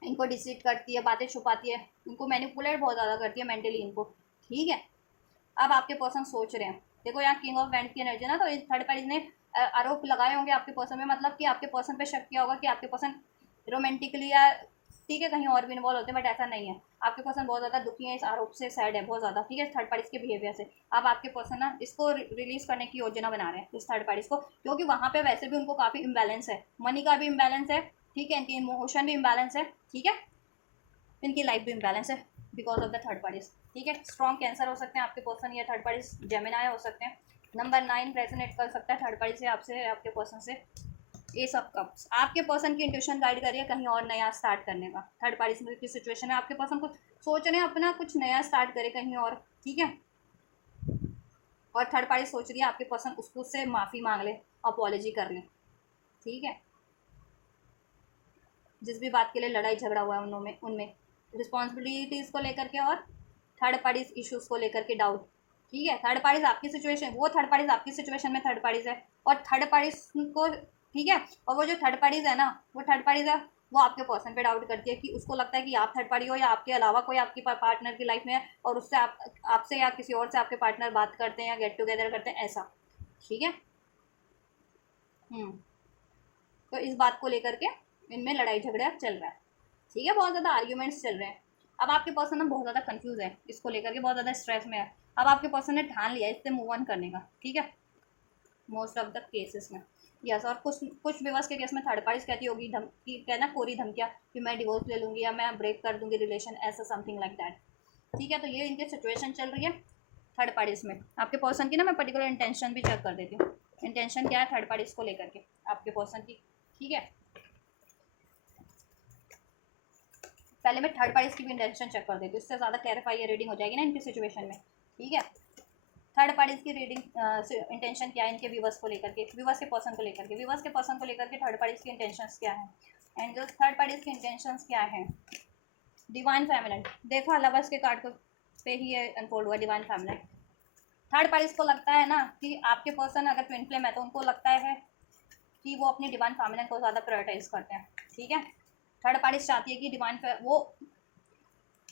इनको डिसीट करती है, बातें छुपाती है, इनको मैनिपुलेट बहुत ज़्यादा करती है मेंटली इनको। ठीक है, अब आपके पर्सन सोच रहे हैं, देखो यहाँ किंग ऑफ बैंड की एनर्जी ना, तो इस थर्ड पार्टी ने आरोप लगाए होंगे आपके पर्सन में, मतलब कि आपके पर्सन पे शक किया होगा कि आपके पर्सन रोमांटिकली या ठीक है कहीं और भी इन्वॉल्व होते हैं, बट ऐसा नहीं है। आपके पर्सन बहुत ज़्यादा दुखी है, इस आरोप से सैड है बहुत ज़्यादा, ठीक है, थर्ड पार्टीज के बिहेवियर से। अब आपके पर्सन ना इसको रिलीज करने की योजना बना रहे हैं इस थर्ड पार्टीज को, क्योंकि वहाँ पे वैसे भी उनको काफ़ी इम्बैलेंस है, मनी का भी इम्बैलेंस है, ठीक है, इनकी इमोशन भी इम्बैलेंस है, ठीक है, इनकी लाइफ भी इम्बैलेंस है because of the third parties. ठीक है, स्ट्रॉन्ग कैंसर हो सकते हैं आपके पर्सन, या थर्ड पार्टीज जेमिनी हो सकते हैं। नंबर 9 रेजोनेट कर सकता है थर्ड पार्टी से, आपसे, आपके पर्सन से। एस ऑफ कप्स, आपके पर्सन की इंट्यूशन गाइड करिए कहीं और नया स्टार्ट करने का। थर्ड पार्टी की सिचुएशन में आपके पर्सन को सोच रहे हैं अपना कुछ नया स्टार्ट करे कहीं और, ठीक है, और थर्ड पार्टी सोच रही है आपके पर्सन उसको उससे माफ़ी मांग ले, अपॉलॉजी कर ले। ठीक है, जिस भी बात के लिए लड़ाई झगड़ा हुआ है उनमें उनमें रिस्पॉन्सिबिलिटीज़ को लेकर के, और थर्ड पार्टीज इश्यूज़ को लेकर के डाउट। ठीक है, थर्ड पार्टीज आपकी सिचुएशन, वो थर्ड पार्टीज आपकी सिचुएशन में थर्ड पार्टीज है, और थर्ड पार्टीज को, ठीक है, और वो जो थर्ड पार्टीज है ना, वो थर्ड पार्टीज है, वो आपके पर्सन पे डाउट करती है कि उसको लगता है कि आप थर्ड पार्टी हो, या आपके अलावा कोई आपकी पार्टनर की लाइफ में है, और उससे आपसे या किसी और से आपके पार्टनर बात करते हैं या गेट टुगेदर करते हैं, ऐसा। ठीक है, तो इस बात को लेकर के इनमें लड़ाई झगड़ा चल रहा है। ठीक है, बहुत ज़्यादा आर्ग्यूमेंट्स चल रहे हैं। अब आपके पर्सन ना बहुत ज़्यादा कंफ्यूज है इसको लेकर के, बहुत ज़्यादा स्ट्रेस में है। अब आपके पर्सन ने ठान लिया इससे मूव ऑन करने का। ठीक है, मोस्ट ऑफ द केसेस में यस, और कुछ विवर्स के केस में थर्ड पार्टीज कहती होगी धमकी, कहना कोरी धमकियाँ कि मैं डिवोर्स ले लूँगी या मैं ब्रेक कर दूँगी रिलेशन, ऐसा समथिंग लाइक दैट। ठीक है, तो ये इनकी सिचुएशन चल रही है थर्ड पार्टीज में। आपके पर्सन की ना मैं पर्टिकुलर इंटेंशन भी चेक कर देती हूँ, इंटेंशन क्या है थर्ड पार्टीज को लेकर के आपके पर्सन की। ठीक है, पहले मैं थर्ड पार्टीज की भी इंटेंशन चेक कर देती हूँ, इससे ज़्यादा क्लैरिफाई रीडिंग हो जाएगी ना इनकी सिचुएशन में। ठीक है, थर्ड पार्टीज की रीडिंग इंटेंशन क्या है इनके व्यूवर्स को लेकर के, व्यूवर्स के पर्सन को लेकर के, व्यूवर्स के पर्सन को लेकर के थर्ड पार्टीज की इंटेंशंस क्या है, एंड जो थर्ड पार्टीज की इंटेंशंस क्या है। डिवाइन फेमिनिन, देखो लवर्स के कार्ड को पे ही ये अनफोल्ड हुआ डिवाइन फेमिनिन। थर्ड पार्टीज को लगता है ना कि आपके पर्सन अगर ट्विन फ्लेम है तो उनको लगता है कि वो अपनी डिवाइन फेमिनिन को ज़्यादा प्रायोरिटाइज करते हैं। ठीक है, थर्ड पार्टी चाहती है कि डिवाइन वो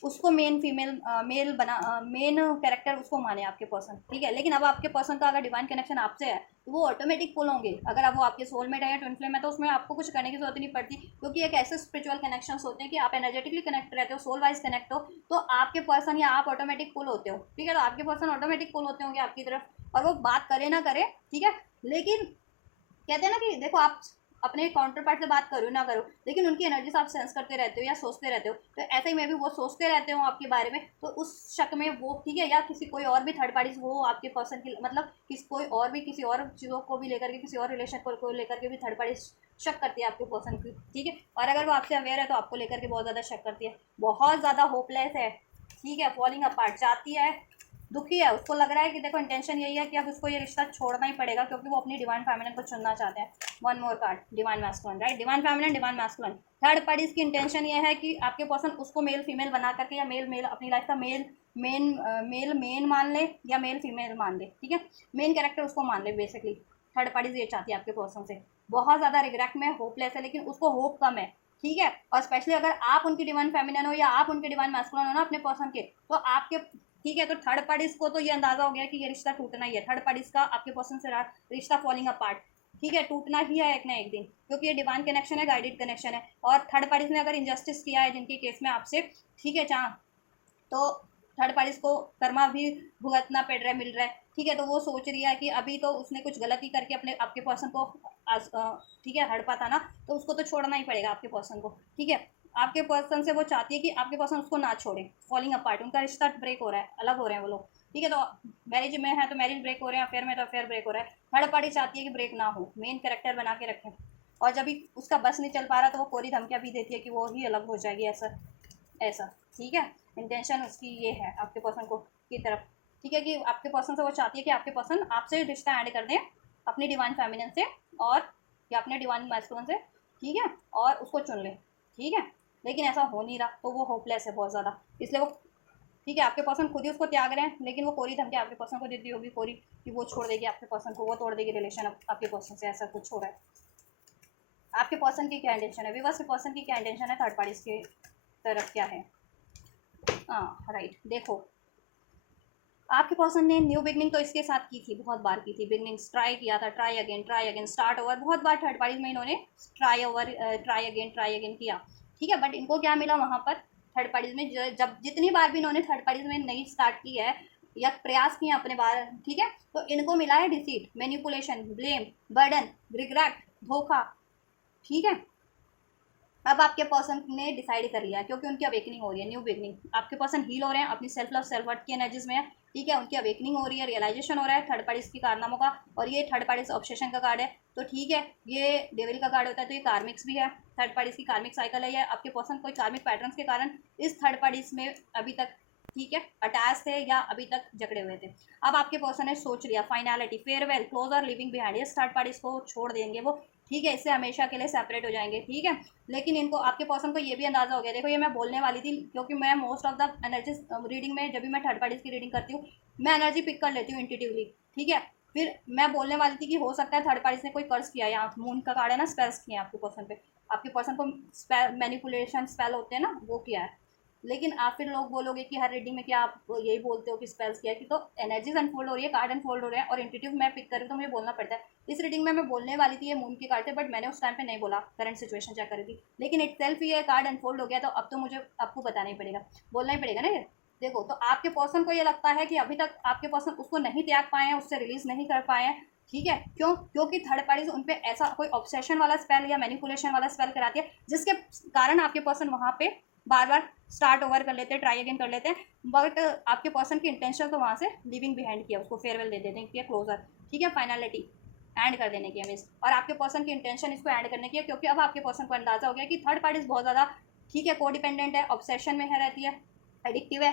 उसको मेन फीमेल मेल बना, मेन कैरेक्टर उसको माने आपके पर्सन। ठीक है, लेकिन अब आपके पर्सन का अगर डिवाइन कनेक्शन आपसे है तो वो ऑटोमेटिक पुल होंगे। अगर अब वो आपके सोलमेट है या ट्विन फ्लेम है तो उसमें आपको कुछ करने की जरूरत नहीं पड़ती, क्योंकि एक ऐसे स्पिरिचुअल कनेक्शंस होते हैं कि आप एनर्जेटिकली कनेक्ट रहते हो, सोल वाइज कनेक्ट हो, तो आपके पर्सन या आप ऑटोमेटिक पुल होते हो। ठीक है, तो आपके पर्सन ऑटोमेटिक पुल होते होंगे आपकी तरफ, और वो बात करे ना करे, ठीक है, लेकिन कहते हैं ना कि देखो आप अपने काउंटर पार्ट से बात करो ना करो, लेकिन उनकी एनर्जी से आप सेंस करते रहते हो या सोचते रहते हो, तो ऐसे ही मैं भी वो सोचते रहते हो आपके बारे में, तो उस शक में वो, ठीक है, या किसी कोई और भी थर्ड पार्टी वो आपके पर्सन की, मतलब कोई और भी किसी और चीज़ों को भी लेकर के, किसी और रिलेशन को लेकर के भी थर्ड पार्टी शक करती है आपके पर्सन की। ठीक है, और अगर वो आपसे अवेयर है तो आपको लेकर के बहुत ज़्यादा शक करती है, बहुत ज़्यादा होपलेस है। ठीक है, फॉलिंग अपार्ट चाहती है, दुखी है, उसको लग रहा है कि देखो इंटेंशन यही है कि अब उसको ये रिश्ता छोड़ना ही पड़ेगा, क्योंकि वो अपनी डिवाइन फेमिनिन को चुनना चाहते हैं। One more card, divine masculine, right, divine feminine, divine masculine. Third parties की इंटेंशन ये है कि आपके पर्सन उसको मेल फीमेल बना करके, या मेल मेल अपनी लाइफ का मेन मान ले, या मेल फीमेल मान ले। ठीक है, मेन कैरेक्टर उसको मान ले बेसिकली। थर्ड पार्टीज ये चाहती है आपके पर्सन से, बहुत ज़्यादा रिग्रेट में, होपलेस है, लेकिन उसको होप कम है। ठीक है, और स्पेशली अगर आप उनकी डिवाइन फेमिनिन हो या आप उनके डिवाइन मैस्कुलिन हो ना अपने पर्सन के, तो आपके, ठीक है, तो थर्ड पार्टीज को तो ये अंदाजा हो गया कि ये रिश्ता टूटना ही है, थर्ड पार्टीज का आपके पर्सन से रिश्ता फॉलिंग अपार्ट। ठीक है, टूटना ही है एक ना एक दिन, क्योंकि ये डिवाइन कनेक्शन है, गाइडेड कनेक्शन है, और थर्ड पार्टीज ने अगर इंजस्टिस किया है जिनके केस में आपसे, ठीक है, तो थर्ड पार्टीज को कर्मा भी भुगतना पड़ रहा है, मिल रहा है। ठीक है, तो वो सोच रही है कि अभी तो उसने कुछ गलती करके अपने आपके पर्सन को ठीक है हड़पा था ना, तो उसको तो छोड़ना ही पड़ेगा आपके पर्सन को। ठीक है, आपके पर्सन से वो चाहती है कि आपके पर्सन उसको ना छोड़े, फॉलिंग अपार्ट, उनका रिश्ता ब्रेक हो रहा है, अलग हो रहे हैं वो लोग। ठीक है, तो मैरिज में है तो मैरिज ब्रेक हो रहे हैं, अफेयर में तो अफेयर ब्रेक हो रहा है। थर्ड पार्टी चाहती है कि ब्रेक ना हो, मेन कैरेक्टर बना के रखें, और जब भी उसका बस नहीं चल पा रहा तो वो कोरी धमकियाँ भी देती है कि वो ही अलग हो जाएगी, ऐसा ऐसा। ठीक है, इंटेंशन उसकी ये है आपके पर्सन को की तरफ। ठीक है, कि आपके पर्सन से वो चाहती है कि आपके पर्सन आपसे रिश्ता ऐड कर दें अपनी डिवाइन फेमिनिन से, और या अपने डिवाइन मैस्कुलिन से। ठीक है, और उसको चुन ले। ठीक है, लेकिन ऐसा हो नहीं रहा, तो वो होपलेस है बहुत ज़्यादा, इसलिए वो ठीक है आपके पर्सन खुद ही उसको त्याग रहे हैं, लेकिन वो कोरी धमकी आपके पर्सन को देती होगी, कोरी कि वो छोड़ देगी आपके पर्सन को, वो तोड़ देगी रिलेशन आपके पर्सन से, ऐसा कुछ हो रहा है। आपके पर्सन की क्या इंटेंशन है, विवर्स के पर्सन की क्या इंटेंशन है थर्ड पार्टीज की तरफ, क्या है? हाँ राइट, देखो आपके पर्सन ने न्यू बिगनिंग तो इसके साथ की थी, बहुत बार की थी बिगनिंग्स, ट्राई किया था, ट्राई अगेन स्टार्ट ओवर, बहुत बार थर्ड पार्टीज में इन्होंने ट्राई अगेन किया। ठीक है, बट इनको क्या मिला वहाँ पर थर्ड पार्टीज में, जब जितनी बार भी इन्होंने थर्ड पार्टीज में नहीं स्टार्ट की है या प्रयास किए अपने बार, ठीक है, तो इनको मिला है deceit, manipulation, blame, burden, regret, धोखा। ठीक है, अब आपके पर्सन ने डिसाइड कर लिया, क्योंकि उनकी अवेकनिंग हो रही है, न्यू बिगनिंग, आपके पर्सन हील हो रहे हैं, अपनी सेल्फ लव सेल्फ वर्थ की एनर्जीज में है। ठीक है, उनकी अवेकनिंग हो रही है, रियलाइजेशन हो रहा है थर्ड पार्टीज की कारनामों का, और ये थर्ड पार्टीज ऑब्सेशन का कार्ड है। तो ठीक है, ये डेविल का कार्ड होता है, तो ये कार्मिक्स भी है, थर्ड पार्टीज की कार्मिक साइकिल है, या आपके पर्सन कोई कार्मिक पैटर्न्स के कारण इस थर्ड पार्टीज में अभी तक, ठीक है, अटैच थे या अभी तक झगड़े हुए थे। अब आपके पर्सन ने सोच लिया, finality, farewell, closure, living behind, इस थर्ड पार्टीज को छोड़ देंगे वो। ठीक है, इससे हमेशा के लिए सेपरेट हो जाएंगे। ठीक है, लेकिन इनको आपके पर्सन को ये भी अंदाजा हो गया, देखो ये मैं बोलने वाली थी, क्योंकि मैं most of the energy reading में, जब भी मैं थर्ड पार्टीज की रीडिंग करती हूँ, मैं एनर्जी पिक कर लेती हूँ इंट्यूटिवली। ठीक है, फिर मैं बोलने वाली थी कि हो सकता है थर्ड पार्टीज ने कोई कर्ज किया, यहाँ मून का कार्ड है ना, स्पेल्स किए हैं आपके पर्सन पे, आपके पर्सन को स्पेल मैनिपुलेशन स्पेल होते हैं ना, वो किया है। लेकिन आप फिर लोग बोलोगे कि हर रीडिंग में क्या आप यही बोलते हो कि स्पेल्स किया है, कि तो एनर्जीज अनफोल्ड हो रही है, कार्ड अनफोल्ड हो रहे हैं, और इंट्यूटिव मैं पिक कर रही हूँ, तो मुझे बोलना पड़ता है। इस रीडिंग में मैं बोलने वाली थी ये मून के कार्ड थे, बट मैंने उस टाइम पे नहीं बोला, करंट सिचुएशन चेक करी थी, लेकिन इट सेल्फ ये कार्ड अनफोल्ड हो गया, तो अब तो मुझे आपको बताना ही पड़ेगा, बोलना ही पड़ेगा ना ये। देखो, तो आपके पर्सन को ये लगता है कि अभी तक आपके पर्सन उसको नहीं त्याग पाए हैं, उससे रिलीज नहीं कर पाए हैं। ठीक है, क्यों? क्योंकि थर्ड पार्टीज उन पे ऐसा कोई ऑब्सेशन वाला स्पेल या मैनिपुलेशन वाला स्पेल कराती है, जिसके कारण आपके पर्सन वहाँ पे बार बार स्टार्ट ओवर कर लेते हैं, ट्राई अगेन कर लेते हैं, बट आपके पर्सन की इंटेंशन तो वहाँ से लिविंग बिहाइंड किया, उसको फेयरवेल दे देते हैं, किया क्लोजर। ठीक है, फाइनलिटी एंड कर देने की है मीन्स, और आपके पर्सन की इंटेंशन इसको एंड करने की है, क्योंकि अब आपके पर्सन को अंदाजा हो गया कि थर्ड पार्टीज बहुत ज़्यादा, ठीक है, कोडिपेंडेंट है, ऑब्सेशन में है, रहती है, एडिक्टिव है।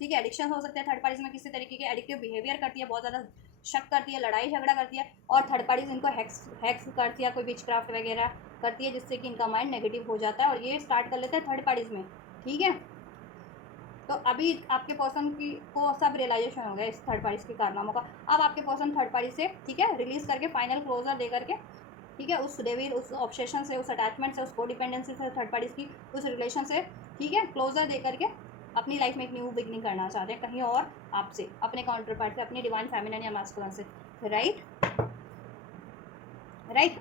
ठीक है, एडिक्शन हो सकते हैं थर्ड पार्टीज में, किसी तरीके के एडिक्टिव बिहेवियर करती है, बहुत ज़्यादा शक करती है, लड़ाई झगड़ा करती है, और थर्ड पार्टीज इनको हैक्स हैक्स करती है, कोई विच क्राफ्ट वगैरह करती है, जिससे कि इनका माइंड नेगेटिव हो जाता है, और ये स्टार्ट कर लेते हैं थर्ड पार्टीज में। ठीक है, तो अभी आपके पर्सन की को सब रियलाइजेशन हो गया इस थर्ड पार्टीज के कारनामों का। अब आपके पर्सन थर्ड पार्टी से, ठीक है, रिलीज करके फाइनल क्लोजर दे करके, ठीक है, उस डेविल, उस ऑब्सेशन से, उस अटैचमेंट से, उस कोडिपेंडेंसी से, थर्ड पार्टीज की उस रिलेशन से, ठीक है, क्लोजर दे करके अपनी लाइफ में एक न्यू बिगनिंग करना चाहते हैं, कहीं और आपसे, अपने काउंटर पार्ट से, अपनी डिवाइन फेमिनिन या मास्कुलिन से। राइट,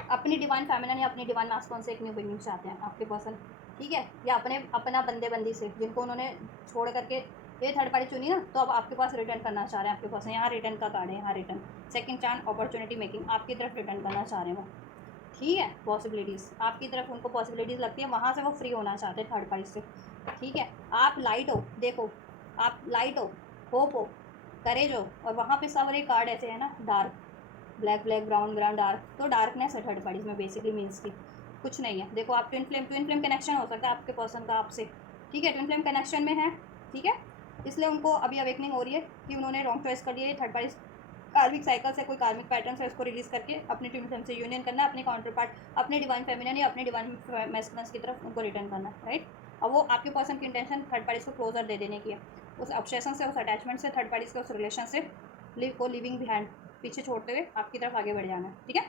अपनी डिवाइन फेमिनिन या अपनी डिवाइन मास्कुलिन से एक न्यू बिगनिंग चाहते हैं आपके पर्सन। ठीक है, या अपना बंदे बंदी से, जिनको उन्होंने छोड़ करके ये थर्ड पार्टी चुनी ना, तो अब आपके पास रिटर्न करना चाह रहे हैं आपके पर्सन। यहाँ रिटर्न का कार्ड है, यहाँ return, second chance, opportunity making, आपकी तरफ रिटर्न करना चाह रहे हैं वो। ठीक है, पॉसिबिलिटीज़ आपकी तरफ उनको पॉसिबिलिटीज़ लगती है, वहाँ से वो फ्री होना चाहते हैं थर्ड पार्टी से। ठीक है, आप लाइट हो, देखो आप लाइट हो, होप हो, करेज हो, और वहाँ पे सारे कार्ड ऐसे है ना, dark, black black, brown brown, dark, तो डार्कनेस है थर्ड पार्टीज में, बेसिकली मीन्स की कुछ नहीं है। देखो आप ट्विन फ्लेम कनेक्शन हो सकता है आपके पर्सन का आपसे। ठीक है, ट्विन फ्लेम कनेक्शन में है। ठीक है, इसलिए उनको अभी अवेकनिंग हो रही है कि उन्होंने रॉन्ग चॉइस कर लिया है, थर्ड पार्टीज कार्मिक साइकिल से, कोई कार्मिक पैटर्न है, उसको रिलीज करके अपने ट्विन फ्लेम से यूनियन करना, अपने काउंटर पार्ट, अपने डिवाइन फेमिनिन या अपने डिवाइन मैस्कुलिन की तरफ उनको रिटर्न करना। राइट, अब वो आपके पर्सन की इंटेंशन थर्ड पार्टीज को क्लोजर दे देने की है, उस ऑब्सेशन से, उस अटैचमेंट से, थर्ड पार्टीज के उस रिलेशन से लिविंग बिहाइंड, पीछे छोड़ते हुए आपकी तरफ आगे बढ़ जाना है। ठीक है,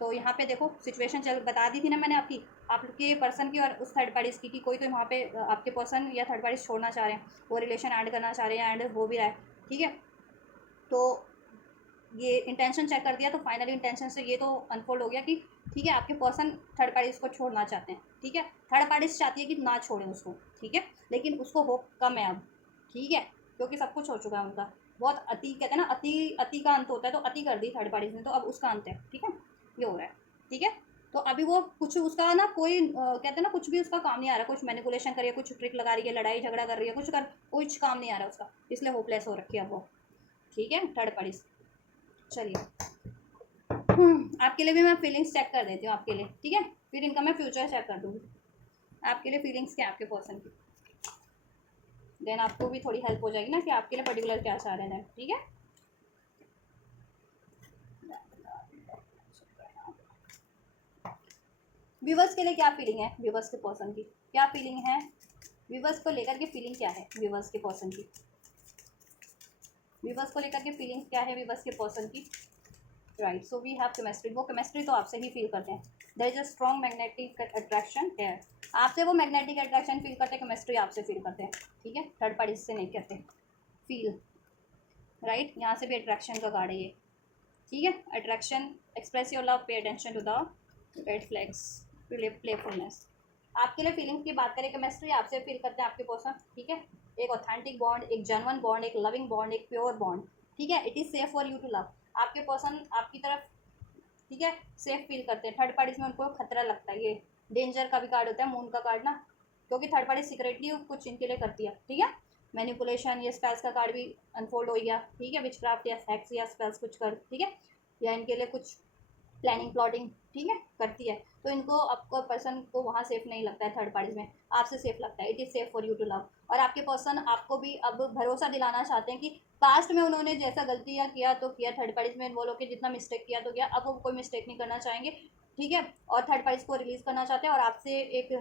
तो यहाँ पे देखो सिचुएशन चल बता दी थी ना मैंने आपके पर्सन की और उस थर्ड पार्टीज की, कि कोई तो यहाँ पे आपके पर्सन या थर्ड पार्टीज छोड़ना चाह रहे हैं, वो रिलेशन ऐड करना चाह रहे हैं, एंड हो भी रहा है। ठीक है, तो ये इंटेंशन चेक कर दिया, तो फाइनली इंटेंशन से ये तो अनफोल्ड हो गया कि ठीक है, आपके पर्सन थर्ड पार्टीज को छोड़ना चाहते हैं। ठीक है, थर्ड पार्टीज चाहती है कि ना छोड़ें उसको। ठीक है, लेकिन उसको होप कम है अब। ठीक है, क्योंकि सब कुछ हो चुका है उनका, बहुत अति कहते हैं ना, अति अति का अंत होता है, तो अति कर दी थर्ड पार्टीज ने, तो अब उसका अंत है, ठीक है, ये हो रहा है, ठीक है। तो अभी वो कुछ उसका ना कोई कहते हैं ना कुछ भी उसका काम नहीं आ रहा, कुछ मैनिपुलेशन कर रही है, कुछ ट्रिक लगा रही है, लड़ाई झगड़ा कर रही है, कुछ काम नहीं आ रहा उसका, इसलिए होपलेस हो रखी है वो, ठीक है, थर्ड पार्टीज। चलिए आपके लिए भी मैं फीलिंग्स चेक कर देती हूँ आपके लिए, ठीक है, फिर इनका मैं फ्यूचर चेक कर दूँगी आपके लिए फीलिंग्स क्या है आपके पर्सन की, देन आपको भी थोड़ी हेल्प हो जाएगी ना कि आपके लिए पर्टिकुलर क्या चाह रहे हैं, ठीक है। व्यूवर्स के लिए क्या फीलिंग है, व्यूवर्स के पर्सन की क्या फीलिंग है, व्यूवर्स को लेकर के फीलिंग क्या है व्यूवर्स के पर्सन की, व्यूवर्स को लेकर के फीलिंग क्या है व्यूवर्स के पर्सन की। Right, so we have chemistry, वो केमिस्ट्री तो आपसे ही फील करते हैं, there is a strong magnetic attraction है, आपसे वो मैग्नेटिक अट्रैक्शन फील करते हैं, केमिस्ट्री आपसे फील करते हैं, ठीक है, थर्ड पार्टी से नहीं कहते, फील। राइट, यहाँ से भी अट्रैक्शन का कार्ड है ये, ठीक है, attraction, express your love, pay attention to the red flags, playfulness. आपके लिए फीलिंग्स की बात करें, केमिस्ट्री आपसे फील करते हैं आपके पर्सन, ठीक है, एक ऑथेंटिक बॉन्ड, एक जेन्युइन बॉन्ड, एक लविंग बॉन्ड, एक प्योर बॉन्ड, ठीक है, it is safe for you to love, आपके पर्सन आपकी तरफ, ठीक है, सेफ फील करते हैं, थर्ड पार्टीज में उनको खतरा लगता है, ये डेंजर का भी कार्ड होता है, मून का कार्ड ना, क्योंकि थर्ड पार्टी सीक्रेटली कुछ इनके लिए करती है, ठीक है, मैनिपुलेशन, ये स्पेल्स का कार्ड भी अनफोल्ड हो गया, ठीक है, विचक्राफ्ट या सेक्स या स्पेल्स कुछ कर, ठीक है, या इनके लिए कुछ प्लानिंग प्लॉटिंग, ठीक है, करती है, तो इनको आपको पर्सन को वहाँ सेफ नहीं लगता है, थर्ड पार्टीज में आपसे सेफ लगता है, it is safe for you to love. और आपके पर्सन आपको भी अब भरोसा दिलाना चाहते हैं कि पास्ट में उन्होंने जैसा गलतियाँ किया तो किया, थर्ड पार्टीज में इन्वॉल्व होकर जितना मिस्टेक किया तो किया, अब वो कोई मिस्टेक नहीं करना चाहेंगे, ठीक है, और थर्ड पार्टीज को रिलीज करना चाहते हैं और आपसे एक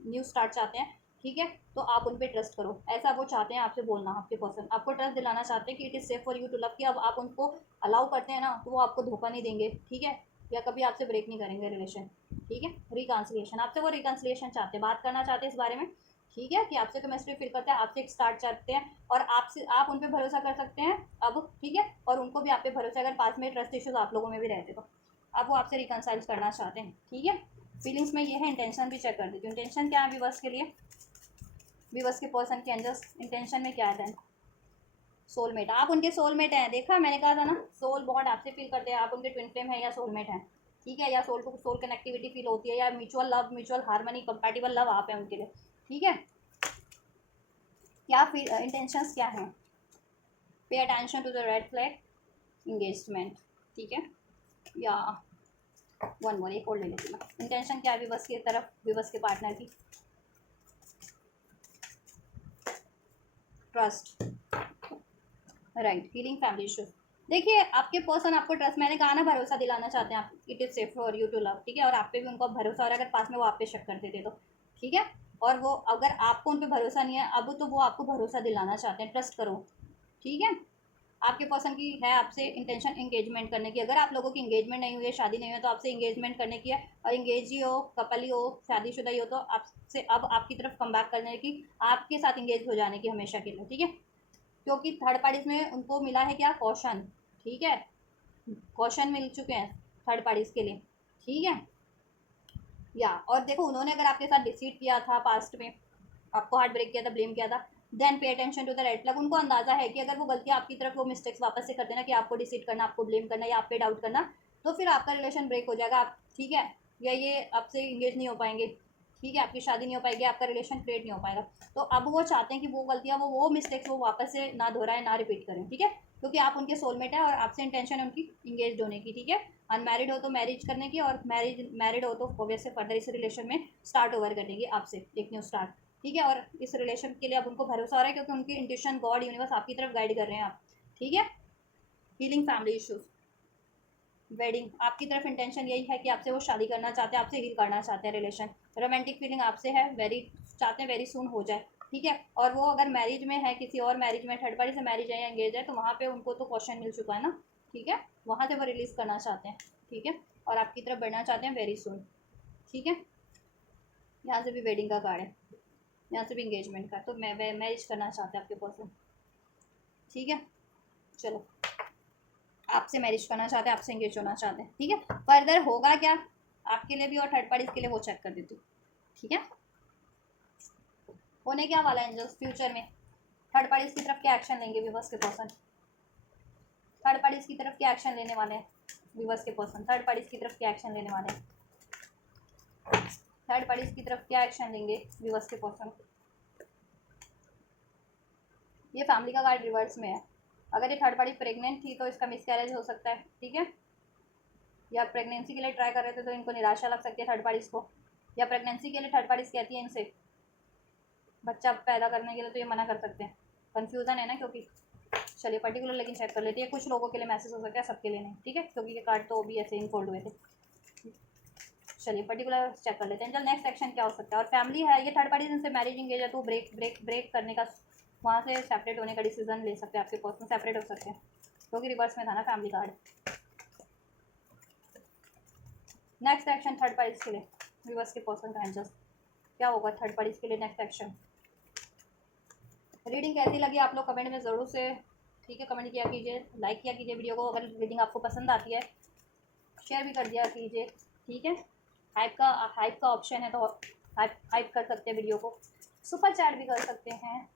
न्यू स्टार्ट चाहते हैं, ठीक है, तो आप उन पर ट्रस्ट करो, ऐसा वो चाहते हैं आपसे बोलना, आपके पर्सन आपको ट्रस्ट दिलाना चाहते हैं कि it is safe for you to love, कि अब आप उनको अलाउ करते हैं ना तो वो आपको धोखा नहीं देंगे, ठीक है, या कभी आपसे ब्रेक नहीं करेंगे रिलेशन, ठीक है, रिकॉन्सिलिएशन, आपसे वो रिकॉन्सिलिएशन चाहते हैं, बात करना चाहते हैं इस बारे में, ठीक है, कि आपसे केमिस्ट्री फील करते हैं, आपसे एक स्टार्ट चाहते हैं, और आपसे आप उन पर भरोसा कर सकते हैं अब, ठीक है, और उनको भी आप पे भरोसा, अगर पास में ट्रस्ट इश्यूज आप लोगों में भी रहते तो अब वो आपसे रिकॉन्साइल करना चाहते हैं, ठीक है। फीलिंग्स में ये है, इंटेंशन भी चेक कर देती हूँ, इंटेंशन क्या है व्यूअर्स के लिए, व्यूअर्स के पर्सन के एंजल्स इंटेंशन में क्या है, सोलमेट, आप उनके सोलमेट हैं, देखा मैंने कहा था ना, सोल बॉन्ड आपसे फील करते हैं, आप उनके ट्विन फ्लेम है या सोलमेट हैं, ठीक है, या soul to soul connectivity feel होती है, या mutual love, mutual harmony, compatible love आप हैं उनके लिए, ठीक है। क्या फील इंटेंशंस क्या हैं, pay attention to the red flag, engagement, ठीक है, या वन मोर, एक और ले लेती हूँ, इंटेंशन क्या है विवश की तरफ, विवश के पार्टनर की, trust, right, healing family issues. देखिए आपके पर्सन आपको ट्रस्ट, मैंने कहा ना भरोसा दिलाना चाहते हैं आप, it is safe for you to love, ठीक है, और आप पे भी उनको भरोसा हो रहा है, अगर पास में वो आप पे शक करते थे तो, ठीक है, और वो अगर आपको उन पर भरोसा नहीं है अब, तो वो आपको भरोसा दिलाना चाहते हैं, ट्रस्ट करो, ठीक है। आपके पर्सन की है आपसे इंटेंशन एंगेजमेंट करने की, अगर आप लोगों की एंगेजमेंट नहीं हुई है, शादी नहीं हुई है, तो आपसे एंगेजमेंट करने की है, और एंगेज ही हो, कपल ही हो, शादीशुदा ही हो, तो आपसे अब आपकी तरफ कम बैक करने की, आपके साथ एंगेज हो जाने की हमेशा के लिए, ठीक है, क्योंकि थर्ड पार्टीज में उनको मिला है क्या, कॉशन, ठीक है, कॉशन मिल चुके हैं थर्ड पार्टीज के लिए, ठीक है, या और देखो उन्होंने अगर आपके साथ डिसीट किया था पास्ट में, आपको हार्ट ब्रेक किया था, ब्लेम किया था, then pay attention to the red flag, उनको अंदाजा है कि अगर वो गलतियाँ आपकी तरफ वो मिस्टेक्स वापस से कर देना, कि आपको डिसीट करना, आपको ब्लेम करना, या आप पे डाउट करना, तो फिर आपका रिलेशन ब्रेक हो जाएगा, आप, ठीक है, या ये आपसे इंगेज नहीं हो पाएंगे, ठीक है, आपकी शादी नहीं हो पाएगी, आपका रिलेशन क्रिएट नहीं हो पाएगा, तो अब वो चाहते हैं कि वो गलतियाँ, वो मिस्टेक्स वो वापस से ना दोहराए, ना रिपीट करें, ठीक है, क्योंकि आप उनके सोलमेट हैं और आपसे इंटेंशन है उनकी इंगेज होने की, ठीक है, अनमैरिड हो तो मैरिज करने की, और मैरिड हो तो ऑब्वियसली फर्दर इस रिलेशन में स्टार्ट ओवर करने की, आपसे एक न्यू स्टार्ट, ठीक है, और इस रिलेशन के लिए अब उनको भरोसा हो रहा है, क्योंकि उनकी इंट्यूशन, गॉड, यूनिवर्स आपकी तरफ गाइड कर रहे हैं आप, ठीक है। हीलिंग फैमिली इश्यूज, वेडिंग, आपकी तरफ इंटेंशन यही है कि आपसे वो शादी करना चाहते हैं, आपसे हील करना चाहते हैं रिलेशन, रोमांटिक फीलिंग आपसे है, वेरी चाहते हैं वेरी सून हो जाए, ठीक है, और वो अगर मैरिज में है, किसी और मैरिज में, थर्ड पार्टी से मैरिज है या एंगेज है, तो वहाँ पे उनको तो क्वेश्चन मिल चुका है ना, ठीक है, वहाँ से वो रिलीज़ करना चाहते हैं, ठीक है, और आपकी तरफ बढ़ना चाहते हैं वेरी सून, ठीक है, यहाँ से भी वेडिंग का कार्ड है, यहाँ से भी इंगेजमेंट का, तो मैं मैरिज करना चाहते हैं आपके पर्सन, ठीक है, चलो आपसे मैरिज करना चाहते हैं, आपसे एंगेज होना चाहते हैं, ठीक है, फर्दर होगा क्या आपके लिए भी और थर्ड पार्टीज के लिए, वो चेक कर देती हूँ, ठीक है, होने क्या वाला है एंजल्स फ्यूचर में, थर्ड पार्टीज की तरफ क्या एक्शन लेंगे व्यूअर्स के पर्सन, थर्ड पार्टीज की तरफ क्या एक्शन लेने वाले हैं व्यूअर्स के पर्सन, थर्ड पार्टीज की तरफ क्या एक्शन लेने वाले हैं, थर्ड पार्टीज की तरफ क्या एक्शन लेंगे व्यूअर्स के पर्सन। ये फैमिली का कार्ड रिवर्स में है। अगर ये थर्ड पार्टी प्रेग्नेंट थी तो इसका मिसकैरेज हो सकता है, ठीक है, या प्रेगनेंसी के लिए ट्राई कर रहे थे तो इनको निराशा लग सकती है थर्ड पार्टीज को, या प्रेगनेंसी के लिए थर्ड पार्टीज कहती है इनसे बच्चा पैदा करने के लिए तो ये मना कर सकते हैं। कन्फ्यूज़न है ना, क्योंकि चलिए पर्टिकुलर लेकिन चेक कर लेते हैं, कुछ लोगों के लिए मैसेज हो सकता है, सबके लिए नहीं, ठीक है, क्योंकि ये कार्ड तो भी ऐसे ही फोल्ड हुए थे। चलिए पर्टिकुलर चेक कर लेते हैं। चल नेक्स्ट एक्शन क्या हो सकता है। और फैमिली है, ये थर्ड पार्टी इनसे मैरिज इंगेज है तो ब्रेक करने का, वहाँ से सेपरेट होने का डिसीजन ले सकते हैं, आपके पर्सन सेपरेट हो सकते हैं क्योंकि रिवर्स में था ना family card. Next action third parties के लिए रिवर्स के पर्सन का एंजल्स क्या होगा थर्ड पार्टीज के लिए नेक्स्ट एक्शन। रीडिंग कैसी लगी आप लोग कमेंट में ज़रूर से, ठीक है, कमेंट किया कीजिए, लाइक किया कीजिए वीडियो को। अगर रीडिंग आपको पसंद आती है शेयर भी कर दिया कीजिए, ठीक है। हाइप का ऑप्शन है तो हाइप कर सकते हैं वीडियो को, सुपर चैट भी कर सकते हैं।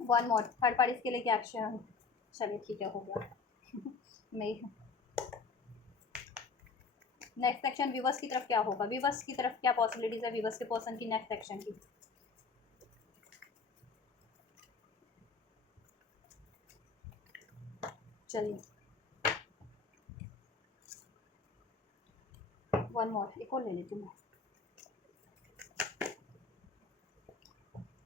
वन मोर थर्ड पार्टीज के लिए क्या एक्शन, चलिए ठीक है हो गया नहीं। नेक्स्ट एक्शन व्यूवर्स की तरफ क्या होगा, व्यूवर्स की तरफ क्या पॉसिबिलिटीज़ है व्यूवर्स के पर्सन की नेक्स्ट एक्शन की। चलिए वन मोर एक और ले लेती हूँ मैं।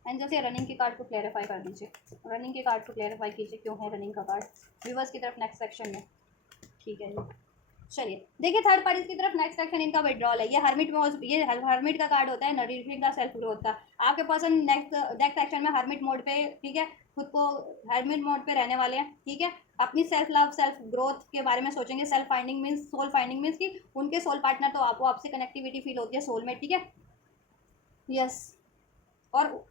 एंड जैसे रनिंग के कार्ड को क्लैरिफाई कर दीजिए, रनिंग के कार्ड को क्लैरिफाई कीजिए क्यों है रनिंग का कार्ड व्यूवर्स की तरफ नेक्स्ट सेक्शन में, ठीक है जी। चलिए देखिए थर्ड पार्टीज की तरफ नेक्स्ट एक्शन इनका विड्रॉल है। ये हर्मिट में, ये हर्मिट का कार्ड होता है, नरिशिंग का सेल्फ ग्रोथ का। आपके पर्सन नेक्स्ट एक्शन में हर्मिट मोड पे, ठीक है, खुद को हर्मिट मोड पे रहने वाले हैं, ठीक है। अपनी सेल्फ लव सेल्फ ग्रोथ के बारे में सोचेंगे। Self finding means soul finding means कि उनके सोल पार्टनर तो आपको, आपसे कनेक्टिविटी फील होती है सोल में, ठीक है, यस। और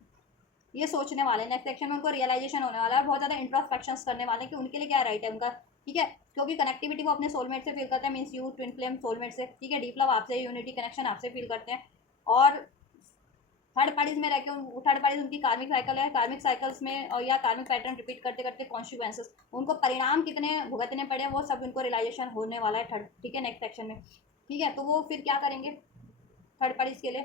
ये सोचने वाले नेक्स्ट सेक्शन में उनको रियलाइजेशन होने वाला है, बहुत ज़्यादा इंट्रोस्पेक्शन करने वाले हैं कि उनके लिए क्या राइट है उनका, ठीक है, क्योंकि कनेक्टिविटी वो अपने सोलमेट से फील करते हैं, means you twin flame soulmate से, ठीक है, डीप लव आपसे, यूनिटी कनेक्शन आपसे फील करते हैं। और थर्ड पार्टीज में रह के थर्ड पार्टीज उनकी कार्मिक साइकिल है, कार्मिक साइकिल्स में और या कार्मिक पैटर्न रिपीट करते करते कॉन्सिक्वेंसेस, उनको परिणाम कितने भुगतने पड़े वो सब उनको रियलाइजेशन होने वाला है थर्ड, ठीक है, नेक्स्ट सेक्शन में, ठीक है। तो वो फिर क्या करेंगे थर्ड पार्टीज के लिए,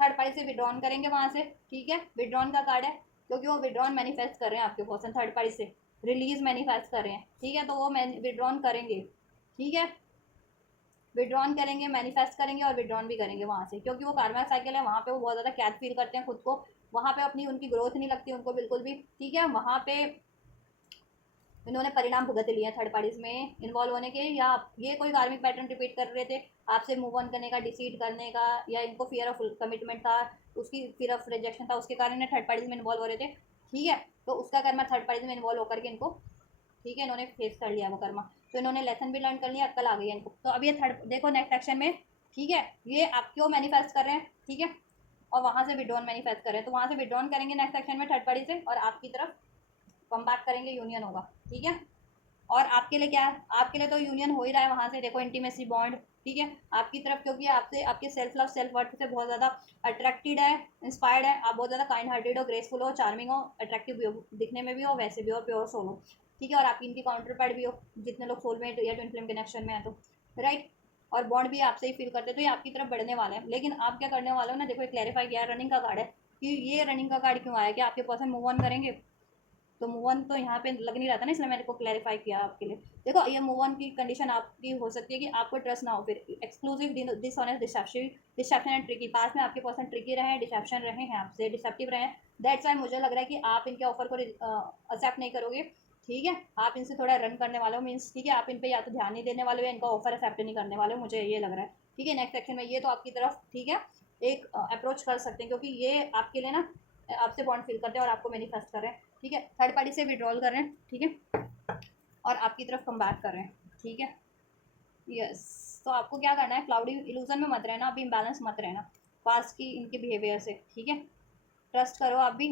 थर्ड पार्टी से विड्रॉन करेंगे वहाँ से, ठीक है, विड्रॉन का कार्ड है क्योंकि वो विड्रॉन मैनिफेस्ट कर रहे हैं आपके पर्सन, थर्ड पार्टी से रिलीज मैनिफेस्ट कर रहे हैं, ठीक है, तो वो विड्रॉन करेंगे, ठीक है, विड्रॉन करेंगे, मैनिफेस्ट करेंगे और विड्रॉन भी करेंगे वहाँ से, क्योंकि वो कार्मिक साइकिल है, वहाँ पे वो बहुत ज़्यादा कैद फील करते हैं खुद को, वहाँ पे अपनी उनकी ग्रोथ नहीं लगती उनको बिल्कुल भी, ठीक है। वहाँ पे इन्होंने परिणाम भुगत लिए थर्ड पार्टीज में इन्वॉल्व होने के, या ये कोई कार्मिक पैटर्न रिपीट कर रहे थे आपसे मूव ऑन करने का, डिसीड करने का, या इनको फियर ऑफ कमिटमेंट था, उसकी फियर ऑफ रिजेक्शन था, उसके कारण थर्ड पार्टीज में इन्वॉल्व हो रहे थे, ठीक है। तो उसका कर्मा थर्ड पार्टीज में इन्वॉल्व होकर के इनको, ठीक है, इन्होंने फेस कर लिया वो कर्मा, तो इन्होंने लेसन भी लर्न कर लिया, अक्ल आ गई है इनको। तो अब ये थर्ड देखो नेक्स्ट एक्शन में, ठीक है, ये आप क्यों मैनिफेस्ट कर रहे हैं, ठीक है, और वहाँ से विड्रॉन मैनिफेस्ट कर रहे हैं, तो वहाँ से विड्रॉन करेंगे नेक्स्ट एक्शन में थर्ड पार्टी से, और आपकी तरफ कम बैक करेंगे, यूनियन होगा, ठीक है। और आपके लिए क्या है, आपके लिए तो यूनियन हो ही रहा है वहाँ से, देखो इंटीमेसी बॉन्ड, ठीक है, आपकी तरफ, क्योंकि आपसे आपके सेल्फ लव सेल्फ वर्थ से बहुत ज़्यादा अट्रैक्टेड है, इंस्पायर्ड है, आप बहुत ज़्यादा काइंड हार्टेड हो, ग्रेसफुल हो, चार्मिंग हो, अट्रैक्टिव भी हो, दिखने में भी हो, वैसे भी हो, प्योर सोल हो, ठीक है, और आप इनकी काउंटर पार्ट भी हो, जितने लोग सोलमेट या ट्विन फ्लेम कनेक्शन में है तो, राइट, और बॉन्ड भी आपसे ही फील करते हैं, तो ये आपकी तरफ बढ़ने वाले हैं। लेकिन आप क्या करने वाले हो ना, देखो क्लैरिफाई किया रनिंग का कार्ड है कि ये रनिंग का कार्ड क्यों आया, कि आपके पर्सन मूव ऑन करेंगे, तो मूव ऑन तो यहाँ पे लग नहीं रहा था ना, इसलिए मैंने को क्लैरिफाई किया आपके लिए। देखो ये मूव ऑन की कंडीशन आपकी हो सकती है कि आपको ट्रस्ट ना हो, फिर exclusive dishonest deception and tricky, पास में आपके पर्सन ट्रिकी रहे हैं, डिसेप्शन रहे हैं, आपसे डिसेप्टिव रहे हैं, दैट्स वाई मुझे लग रहा है कि आप इनके ऑफर को एक्सेप्ट नहीं करोगे, ठीक है, आप इनसे थोड़ा रन करने वाले हो, मीन्स ठीक है, आप इन पर या तो ध्यान नहीं देने वाले हो या इनका ऑफर एक्सेप्ट नहीं करने वाले हो, मुझे ये लग रहा है, ठीक है। नेक्स्ट सेक्शन में ये तो आपकी तरफ, ठीक है, एक अप्रोच कर सकते हैं क्योंकि ये आपके लिए ना आपसे बॉन्ड फील करते हैं और आपको मैनिफेस्ट कर रहे हैं, ठीक है, थर्ड पार्टी से विड्रॉल कर रहे हैं, ठीक है, और आपकी तरफ कम बैक कर रहे हैं, ठीक है, यस। तो आपको क्या करना है, क्लाउडी इल्यूजन में मत रहना, अभी इम्बैलेंस मत रहना पास्ट की इनके बिहेवियर से, ठीक है, ट्रस्ट करो आप भी,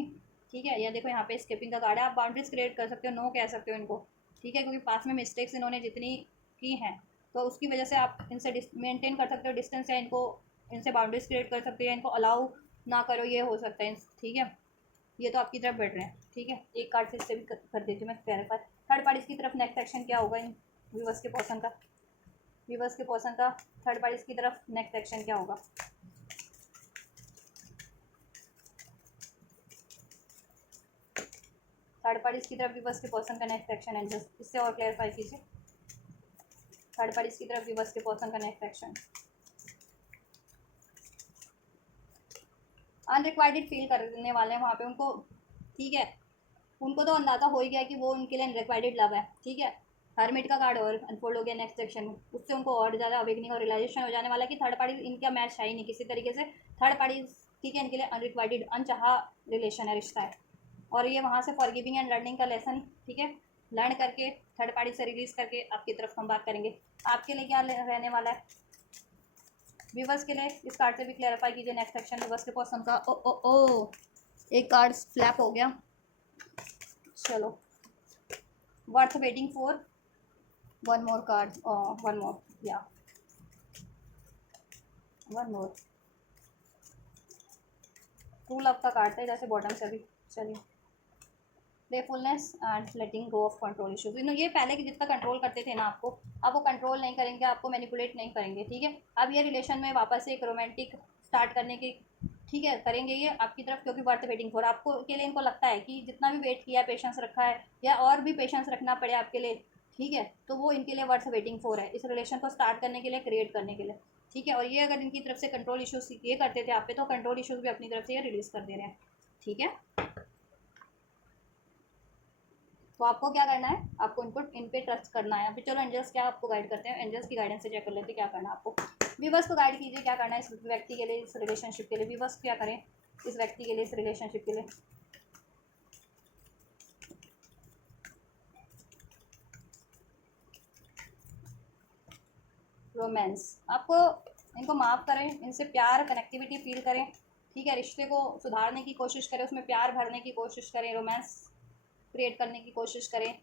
ठीक है। या देखो यहाँ पे स्किपिंग का कार्ड है, आप बाउंड्रीज क्रिएट कर सकते हो, नो कह सकते हो इनको, ठीक है, क्योंकि पास में मिस्टेक्स इन्होंने जितनी की हैं तो उसकी वजह से आप इनसे मेंटेन कर सकते हो डिस्टेंस, या इनको इनसे बाउंड्रीज क्रिएट कर सकते हो, या इनको अलाउ ना करो, ये हो सकता है, ठीक है। ये तो आपकी तरफ बढ़ रहे हैं, ठीक है। एक कार्ड से इससे भी कर देती हूँ मैं क्लैरिफाई। थर्ड पार्टीज की तरफ नेक्स्ट एक्शन क्या होगा इन व्यूवर्स के पर्सन का, व्यूवर्स के पर्सन का थर्ड पार्टीज की तरफ नेक्स्ट एक्शन क्या होगा। थर्ड पार्टीज की तरफ व्यूवर्स के पर्सन का नेक्स्ट एक्शन है, जस्ट इससे और क्लैरिफाई कीजिए। थर्ड पार्टीज की तरफ व्यूवर्स के पर्सन का नेक्स्ट एक्शन, अनरिक्वायर्ड फील करने वाले हैं वहाँ पे उनको, ठीक है। उनको तो अंदाज़ा हो ही गया कि वो उनके लिए अनरिक्वायर्ड लव है, ठीक है। हरमिट का कार्ड और अनफोल्ड हो गया नेक्स्ट सेक्शन में, उससे उनको और ज़्यादा अवेकनिंग और रियलाइजेशन हो जाने वाला है कि थर्ड पार्टी इनका मैच है ही नहीं किसी तरीके से। थर्ड पार्टी, ठीक है, इनके लिए अनरिक्वायर्ड अनचाहा रिलेशन है, रिश्ता है। और ये वहाँ से फॉरगिविंग एंड लर्निंग का लेसन, ठीक है, लर्न करके थर्ड पार्टी से रिलीज करके आपकी तरफ हम बात करेंगे। आपके लिए क्या रहने वाला है व्यूवर्स के लिए, इस कार्ड से भी क्लैरिफाई कीजिए नेक्स्ट सेक्शन व्यूवर्स के पर्सन का। ओ ओ ओ एक कार्ड फ्लैप हो गया, चलो worth waiting for one more card, one more, या वन मोर। टू लव का कार्ड था जैसे बॉटम से अभी, चलिए। Playfulness and letting go of control issues, ये पहले कि जितना कंट्रोल करते थे ना आपको, अब वो कंट्रोल नहीं करेंगे, आपको मैनिपुलेट नहीं करेंगे, ठीक है। अब ये रिलेशन में वापस से एक रोमांटिक स्टार्ट करने की, ठीक है, करेंगे ये आपकी तरफ, क्योंकि वर्थ वेटिंग फॉर आपको के लिए इनको लगता है कि जितना भी वेट किया, पेशेंस रखा है या और भी पेशेंस रखना पड़े आपके लिए, ठीक है, तो वो इनके लिए वर्थ वेटिंग फॉर है, इस रिलेशन को स्टार्ट करने के लिए, क्रिएट करने के लिए, ठीक है। और ये अगर इनकी तरफ से कंट्रोल इशूज़ ये करते थे आप पे, तो कंट्रोल इशूज़ भी अपनी तरफ से ये रिलीज़ कर दे रहे हैं, ठीक है। तो आपको क्या करना है, आपको इनको इन पे ट्रस्ट करना है। अभी चलो एंजल्स क्या आपको गाइड करते हैं, एंजल्स की गाइडेंस से चेक कर लेते हैं क्या करना है आपको। व्यूवर्स को गाइड कीजिए क्या करना है इस व्यक्ति के लिए, इस रिलेशनशिप के लिए। व्यूवर्स क्या करें इस व्यक्ति के लिए, इस रिलेशनशिप के लिए। रोमांस, आपको इनको माफ़ करें, इनसे प्यार कनेक्टिविटी फील करें, ठीक है। रिश्ते को सुधारने की कोशिश करें, उसमें प्यार भरने की कोशिश करें, रोमांस क्रिएट करने की कोशिश करें,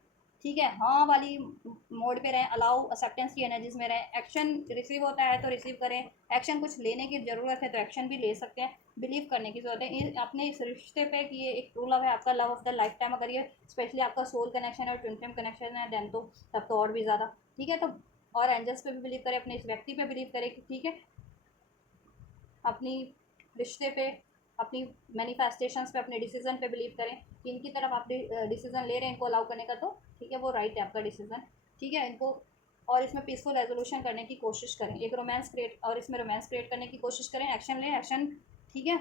ठीक है। हाँ वाली मोड पे रहें, अलाउ एक्सेप्टेंस की एनर्जीज में रहें। एक्शन रिसीव होता है तो रिसीव करें, एक्शन कुछ लेने की ज़रूरत है तो एक्शन भी ले सकते हैं। बिलीव करने की ज़रूरत है अपने इस रिश्ते पे कि ये एक ट्रू लव है, आपका love of the life time. अगर ये स्पेशली आपका सोल कनेक्शन है और ट्विन फ्लेम कनेक्शन है देन तो तब तो और भी ज़्यादा, ठीक है। तो और एंजल्स पे भी बिलीव करें, अपने इस व्यक्ति पे बिलीव करें कि ठीक है, अपनी रिश्ते पे, अपनी मैनिफेस्टेशंस पे, अपने डिसीजन पे बिलीव करें कि इनकी तरफ आप डिसीजन ले रहे हैं इनको अलाउ करने का, तो ठीक है, वो राइट है आपका डिसीजन, ठीक है। इनको और इसमें पीसफुल रेजोल्यूशन करने की कोशिश करें, एक रोमांस क्रिएट, और इसमें रोमांस क्रिएट करने की कोशिश करें। एक्शन लें, एक्शन, ठीक है,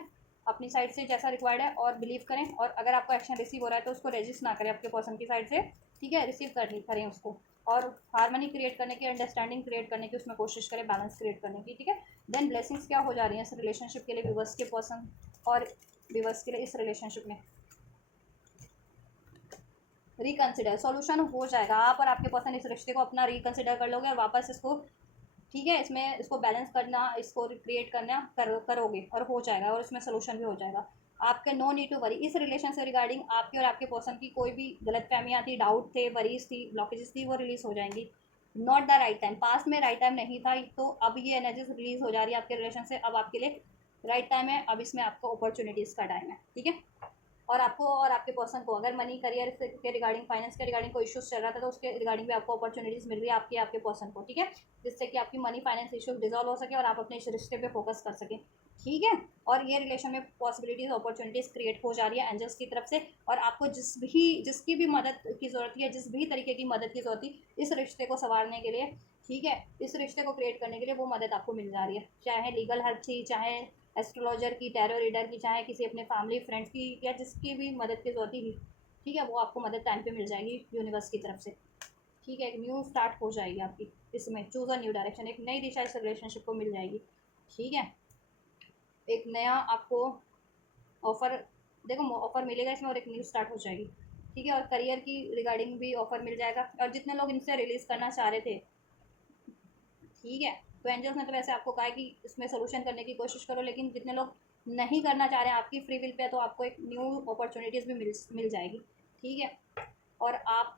अपनी साइड से जैसा रिक्वायर्ड है, और बिलीव करें। और अगर आपको एक्शन रिसीव हो रहा है तो उसको रेजिस्ट ना करें आपके पर्सन की साइड से, ठीक है, रिसीव करें उसको, और हारमनी क्रिएट करने की, अंडरस्टैंडिंग क्रिएट करने की उसमें कोशिश करें, बैलेंस क्रिएट करने की, ठीक है। देन ब्लेसिंग्स क्या हो जा रही हैं इस रिलेशनशिप के लिए व्यूवर्स के पर्सन और व्यूवर्स के लिए इस रिलेशनशिप में। रिकंसिडर, सॉल्यूशन हो जाएगा, आप और आपके पर्सन इस रिश्ते को अपना रिकंसिडर कर लोगे और वापस इसको, ठीक है, इसमें इसको बैलेंस करना, इसको क्रिएट करना करोगे और हो जाएगा, और इसमें सोल्यूशन भी हो जाएगा। आपके नो नीड टू वरी, इस रिलेशन से रिगार्डिंग आपके और आपके पर्सन की कोई भी गलत फहमियाँ थी, डाउट थे, वरीज थी, ब्लॉकेजेस थी, वो रिलीज हो जाएंगी। नॉट द राइट टाइम, पास में राइट टाइम नहीं था, तो अब ये एनर्जीज रिलीज हो जा रही है आपके रिलेशन से, अब आपके लिए राइट टाइम है, अब इसमें आपको अपॉर्चुनिटीज़ का टाइम है, ठीक है। और आपको और आपके पर्सन को अगर मनी करियर के रिगार्डिंग, फाइनेंस के रिगार्डिंग कोई इश्यूज चल रहा था, तो उसके रिगार्डिंग भी आपको अपॉर्चुनिटीज़ मिल रही है आपके पर्सन को, ठीक है, जिससे कि आपकी मनी फाइनेंस इश्यूज डिजॉल्व हो सके और आप अपने इस रिश्ते पे फोकस कर सकें, ठीक है। और ये रिलेशन में पॉसिबिलिटीज़, अपॉर्चुनिटीज़ क्रिएट हो जा रही है एंजल्स की तरफ से, और आपको जिसकी भी मदद की ज़रूरत है, जिस भी तरीके की मदद की ज़रूरत थी इस रिश्ते को संवारने के लिए, ठीक है, इस रिश्ते को क्रिएट करने के लिए, वो मदद आपको मिल जा रही है। चाहे लीगल हेल्प थी, चाहे एस्ट्रोलॉजर की, टैरो रीडर की, चाहे किसी अपने फैमिली फ्रेंड्स की, या जिसकी भी मदद की जरूरत थी, ठीक है, वो आपको मदद टाइम पे मिल जाएगी यूनिवर्स की तरफ से, ठीक है। एक न्यू स्टार्ट हो जाएगी आपकी इसमें, चूज़ अ न्यू डायरेक्शन, एक नई दिशा इस रिलेशनशिप को मिल जाएगी, ठीक है। एक नया आपको ऑफ़र, देखो ऑफ़र मिलेगा इसमें, और एक न्यू स्टार्ट हो जाएगी, ठीक है। और करियर की रिगार्डिंग भी ऑफ़र मिल जाएगा, और जितने लोग इनसे रिलीज़ करना चाह रहे थे, ठीक है, तो एंजल्स ने तो वैसे आपको कहा है कि इसमें सोल्यूशन करने की कोशिश करो, लेकिन जितने लोग नहीं करना चाह रहे हैं आपकी फ्री विल पे, तो आपको एक न्यू अपॉर्चुनिटीज़ भी मिल जाएगी, ठीक है। और आप,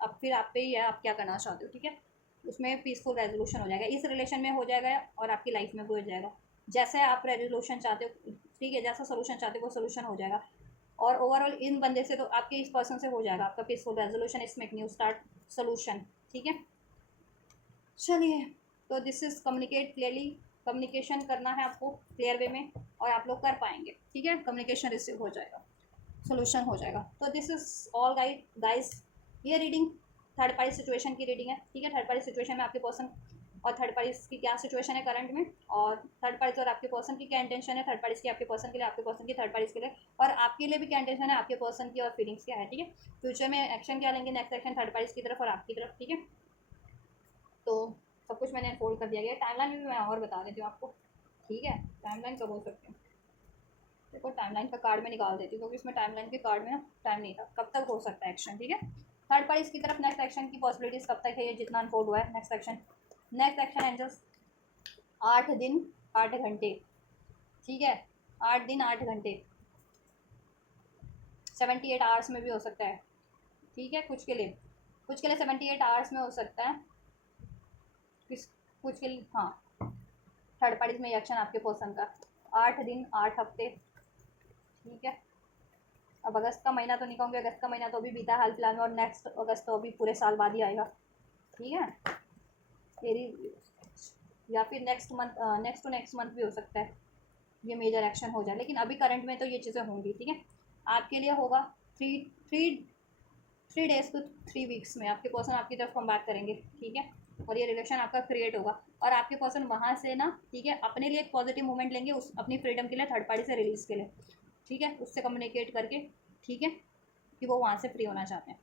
अब फिर आप पे ही है आप क्या करना चाहते हो, ठीक है। उसमें पीसफुल रेजोल्यूशन हो जाएगा, इस रिलेशन में हो जाएगा और आपकी लाइफ में भी हो जाएगा, जैसे आप रेजोल्यूशन चाहते हो, ठीक है, जैसा सोल्यूशन चाहते हो वो सोल्यूशन हो जाएगा। और ओवरऑल इन बंदे से तो आपके इस पर्सन से हो जाएगा आपका पीसफुल रेजोल्यूशन, इसमें एक न्यू स्टार्ट सोल्यूशन, ठीक है। चलिए, तो this is communicate clearly, communication करना है आपको क्लियर वे में और आप लोग कर पाएंगे, ठीक है। कम्युनिकेशन रिसीव हो जाएगा, सोल्यूशन हो जाएगा। तो दिस इज़ ऑल गाइस, ये रीडिंग थर्ड पार्टी सिचुएशन की रीडिंग है, ठीक है। थर्ड पार्टी सिचुएशन में आपके पर्सन और थर्ड पार्टी की क्या सिचुएशन है करंट में, और थर्ड पार्टी और आपके पर्सन की क्या इंटेंशन है, थर्ड पार्टी की आपके पर्सन के लिए, आपके पर्सन की थर्ड पार्टी के लिए, और आपके लिए भी क्या इंटेंशन है आपके पर्सन की और फीलिंग्स क्या है, ठीक है। फ्यूचर में एक्शन क्या लेंगे, नेक्स्ट एक्शन थर्ड पार्टी की तरफ और आपकी तरफ, ठीक है। तो सब कुछ मैंने फोल्ड कर दिया गया। टाइमलाइन भी मैं और बता देती हूँ आपको, ठीक है। टाइमलाइन कब हो सकती हूँ, देखो टाइमलाइन का कार्ड में निकाल देती हूँ, क्योंकि इसमें टाइमलाइन के कार्ड में ना टाइम नहीं था, कब तक हो सकता है एक्शन, ठीक है। थर्ड पार्टी की तरफ नेक्स्ट एक्शन की पॉसिबिलिटीज कब तक है, ये जितना अनफोल्ड हुआ है। नेक्स्ट एक्शन एंजल्स 8 दिन 8 घंटे, ठीक है। 8 दिन 8 घंटे, 78 आवर्स में भी हो सकता है, ठीक है। कुछ के लिए 78 आवर्स में हो सकता है, किस कुछ के लिए, हाँ। थर्ड पार्टी में एक्शन आपके पर्सन का 8 दिन 8 हफ्ते, ठीक है। अब अगस्त का महीना तो नहीं कहूँगी, अगस्त का महीना तो अभी बीता हाल फिलहाल में, और नेक्स्ट अगस्त तो अभी पूरे साल बाद ही आएगा, ठीक है। तेरी या फिर नेक्स्ट मंथ भी हो सकता है ये मेजर एक्शन हो जाए, लेकिन अभी करंट में तो ये चीज़ें होंगी, ठीक है। आपके लिए होगा three three 3 days to 3 weeks में आपके पर्सन आपकी तरफ कम बात करेंगे, ठीक है। और ये रिलेशन आपका क्रिएट होगा, और आपके पर्सन वहाँ से ना, ठीक है, अपने लिए एक पॉजिटिव मूवमेंट लेंगे उस अपनी फ्रीडम के लिए, थर्ड पार्टी से रिलीज़ के लिए, ठीक है, उससे कम्युनिकेट करके, ठीक है, कि वो वहाँ से फ्री होना चाहते हैं।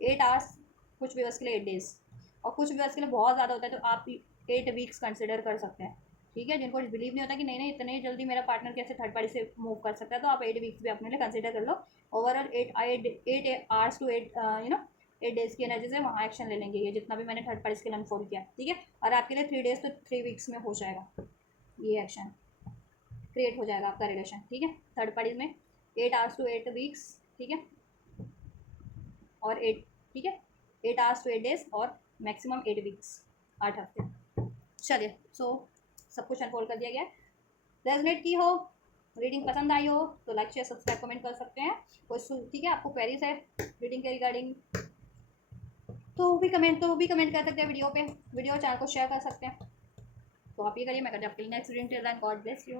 8 आवर्स कुछ व्यूअर्स के लिए 8 डेज, और कुछ व्यूअर्स के लिए बहुत ज़्यादा होता है तो आप 8 वीक्स कंसिडर कर सकते हैं, ठीक है। जिनको बिलीव नहीं होता कि नहीं नहीं इतने जल्दी मेरा पार्टनर कैसे थर्ड पार्टी से मूव कर सकता है, तो आप 8 वीक्स भी अपने लिए कंसिडर कर लो। ओवरऑल 8 आवर्स टू 8 डेज की एनर्जी से वहाँ एक्शन ले लेंगे, ये जितना भी मैंने थर्ड पार्टी के लिए अनफोल्ड किया, ठीक है। और आपके लिए 3 डेज तो 3 वीक्स में हो जाएगा, ये एक्शन क्रिएट हो जाएगा आपका रिलेशन, ठीक है। थर्ड पार्टी में 8 आवर्स टू 8 वीक्स, ठीक है, और 8, ठीक है, 8 आवर्स टू 8 डेज और मैक्सिमम 8 वीक्स, 8 हफ्ते। चलिए, सो सब कुछ अनफोल्ड कर दिया गया है। रेजोनेट की हो, रीडिंग पसंद आई हो तो लाइक शेयर सब्सक्राइब कमेंट कर सकते हैं। कोई ठीक है, आपको क्वेरीज है रीडिंग के रिगार्डिंग तो वो भी कमेंट कर सकते हैं वीडियो पे, वीडियो चैनल को शेयर कर सकते हैं। तो आप ये करिए, मैं करती हूँ आपके लिए next reading. Till then God bless you.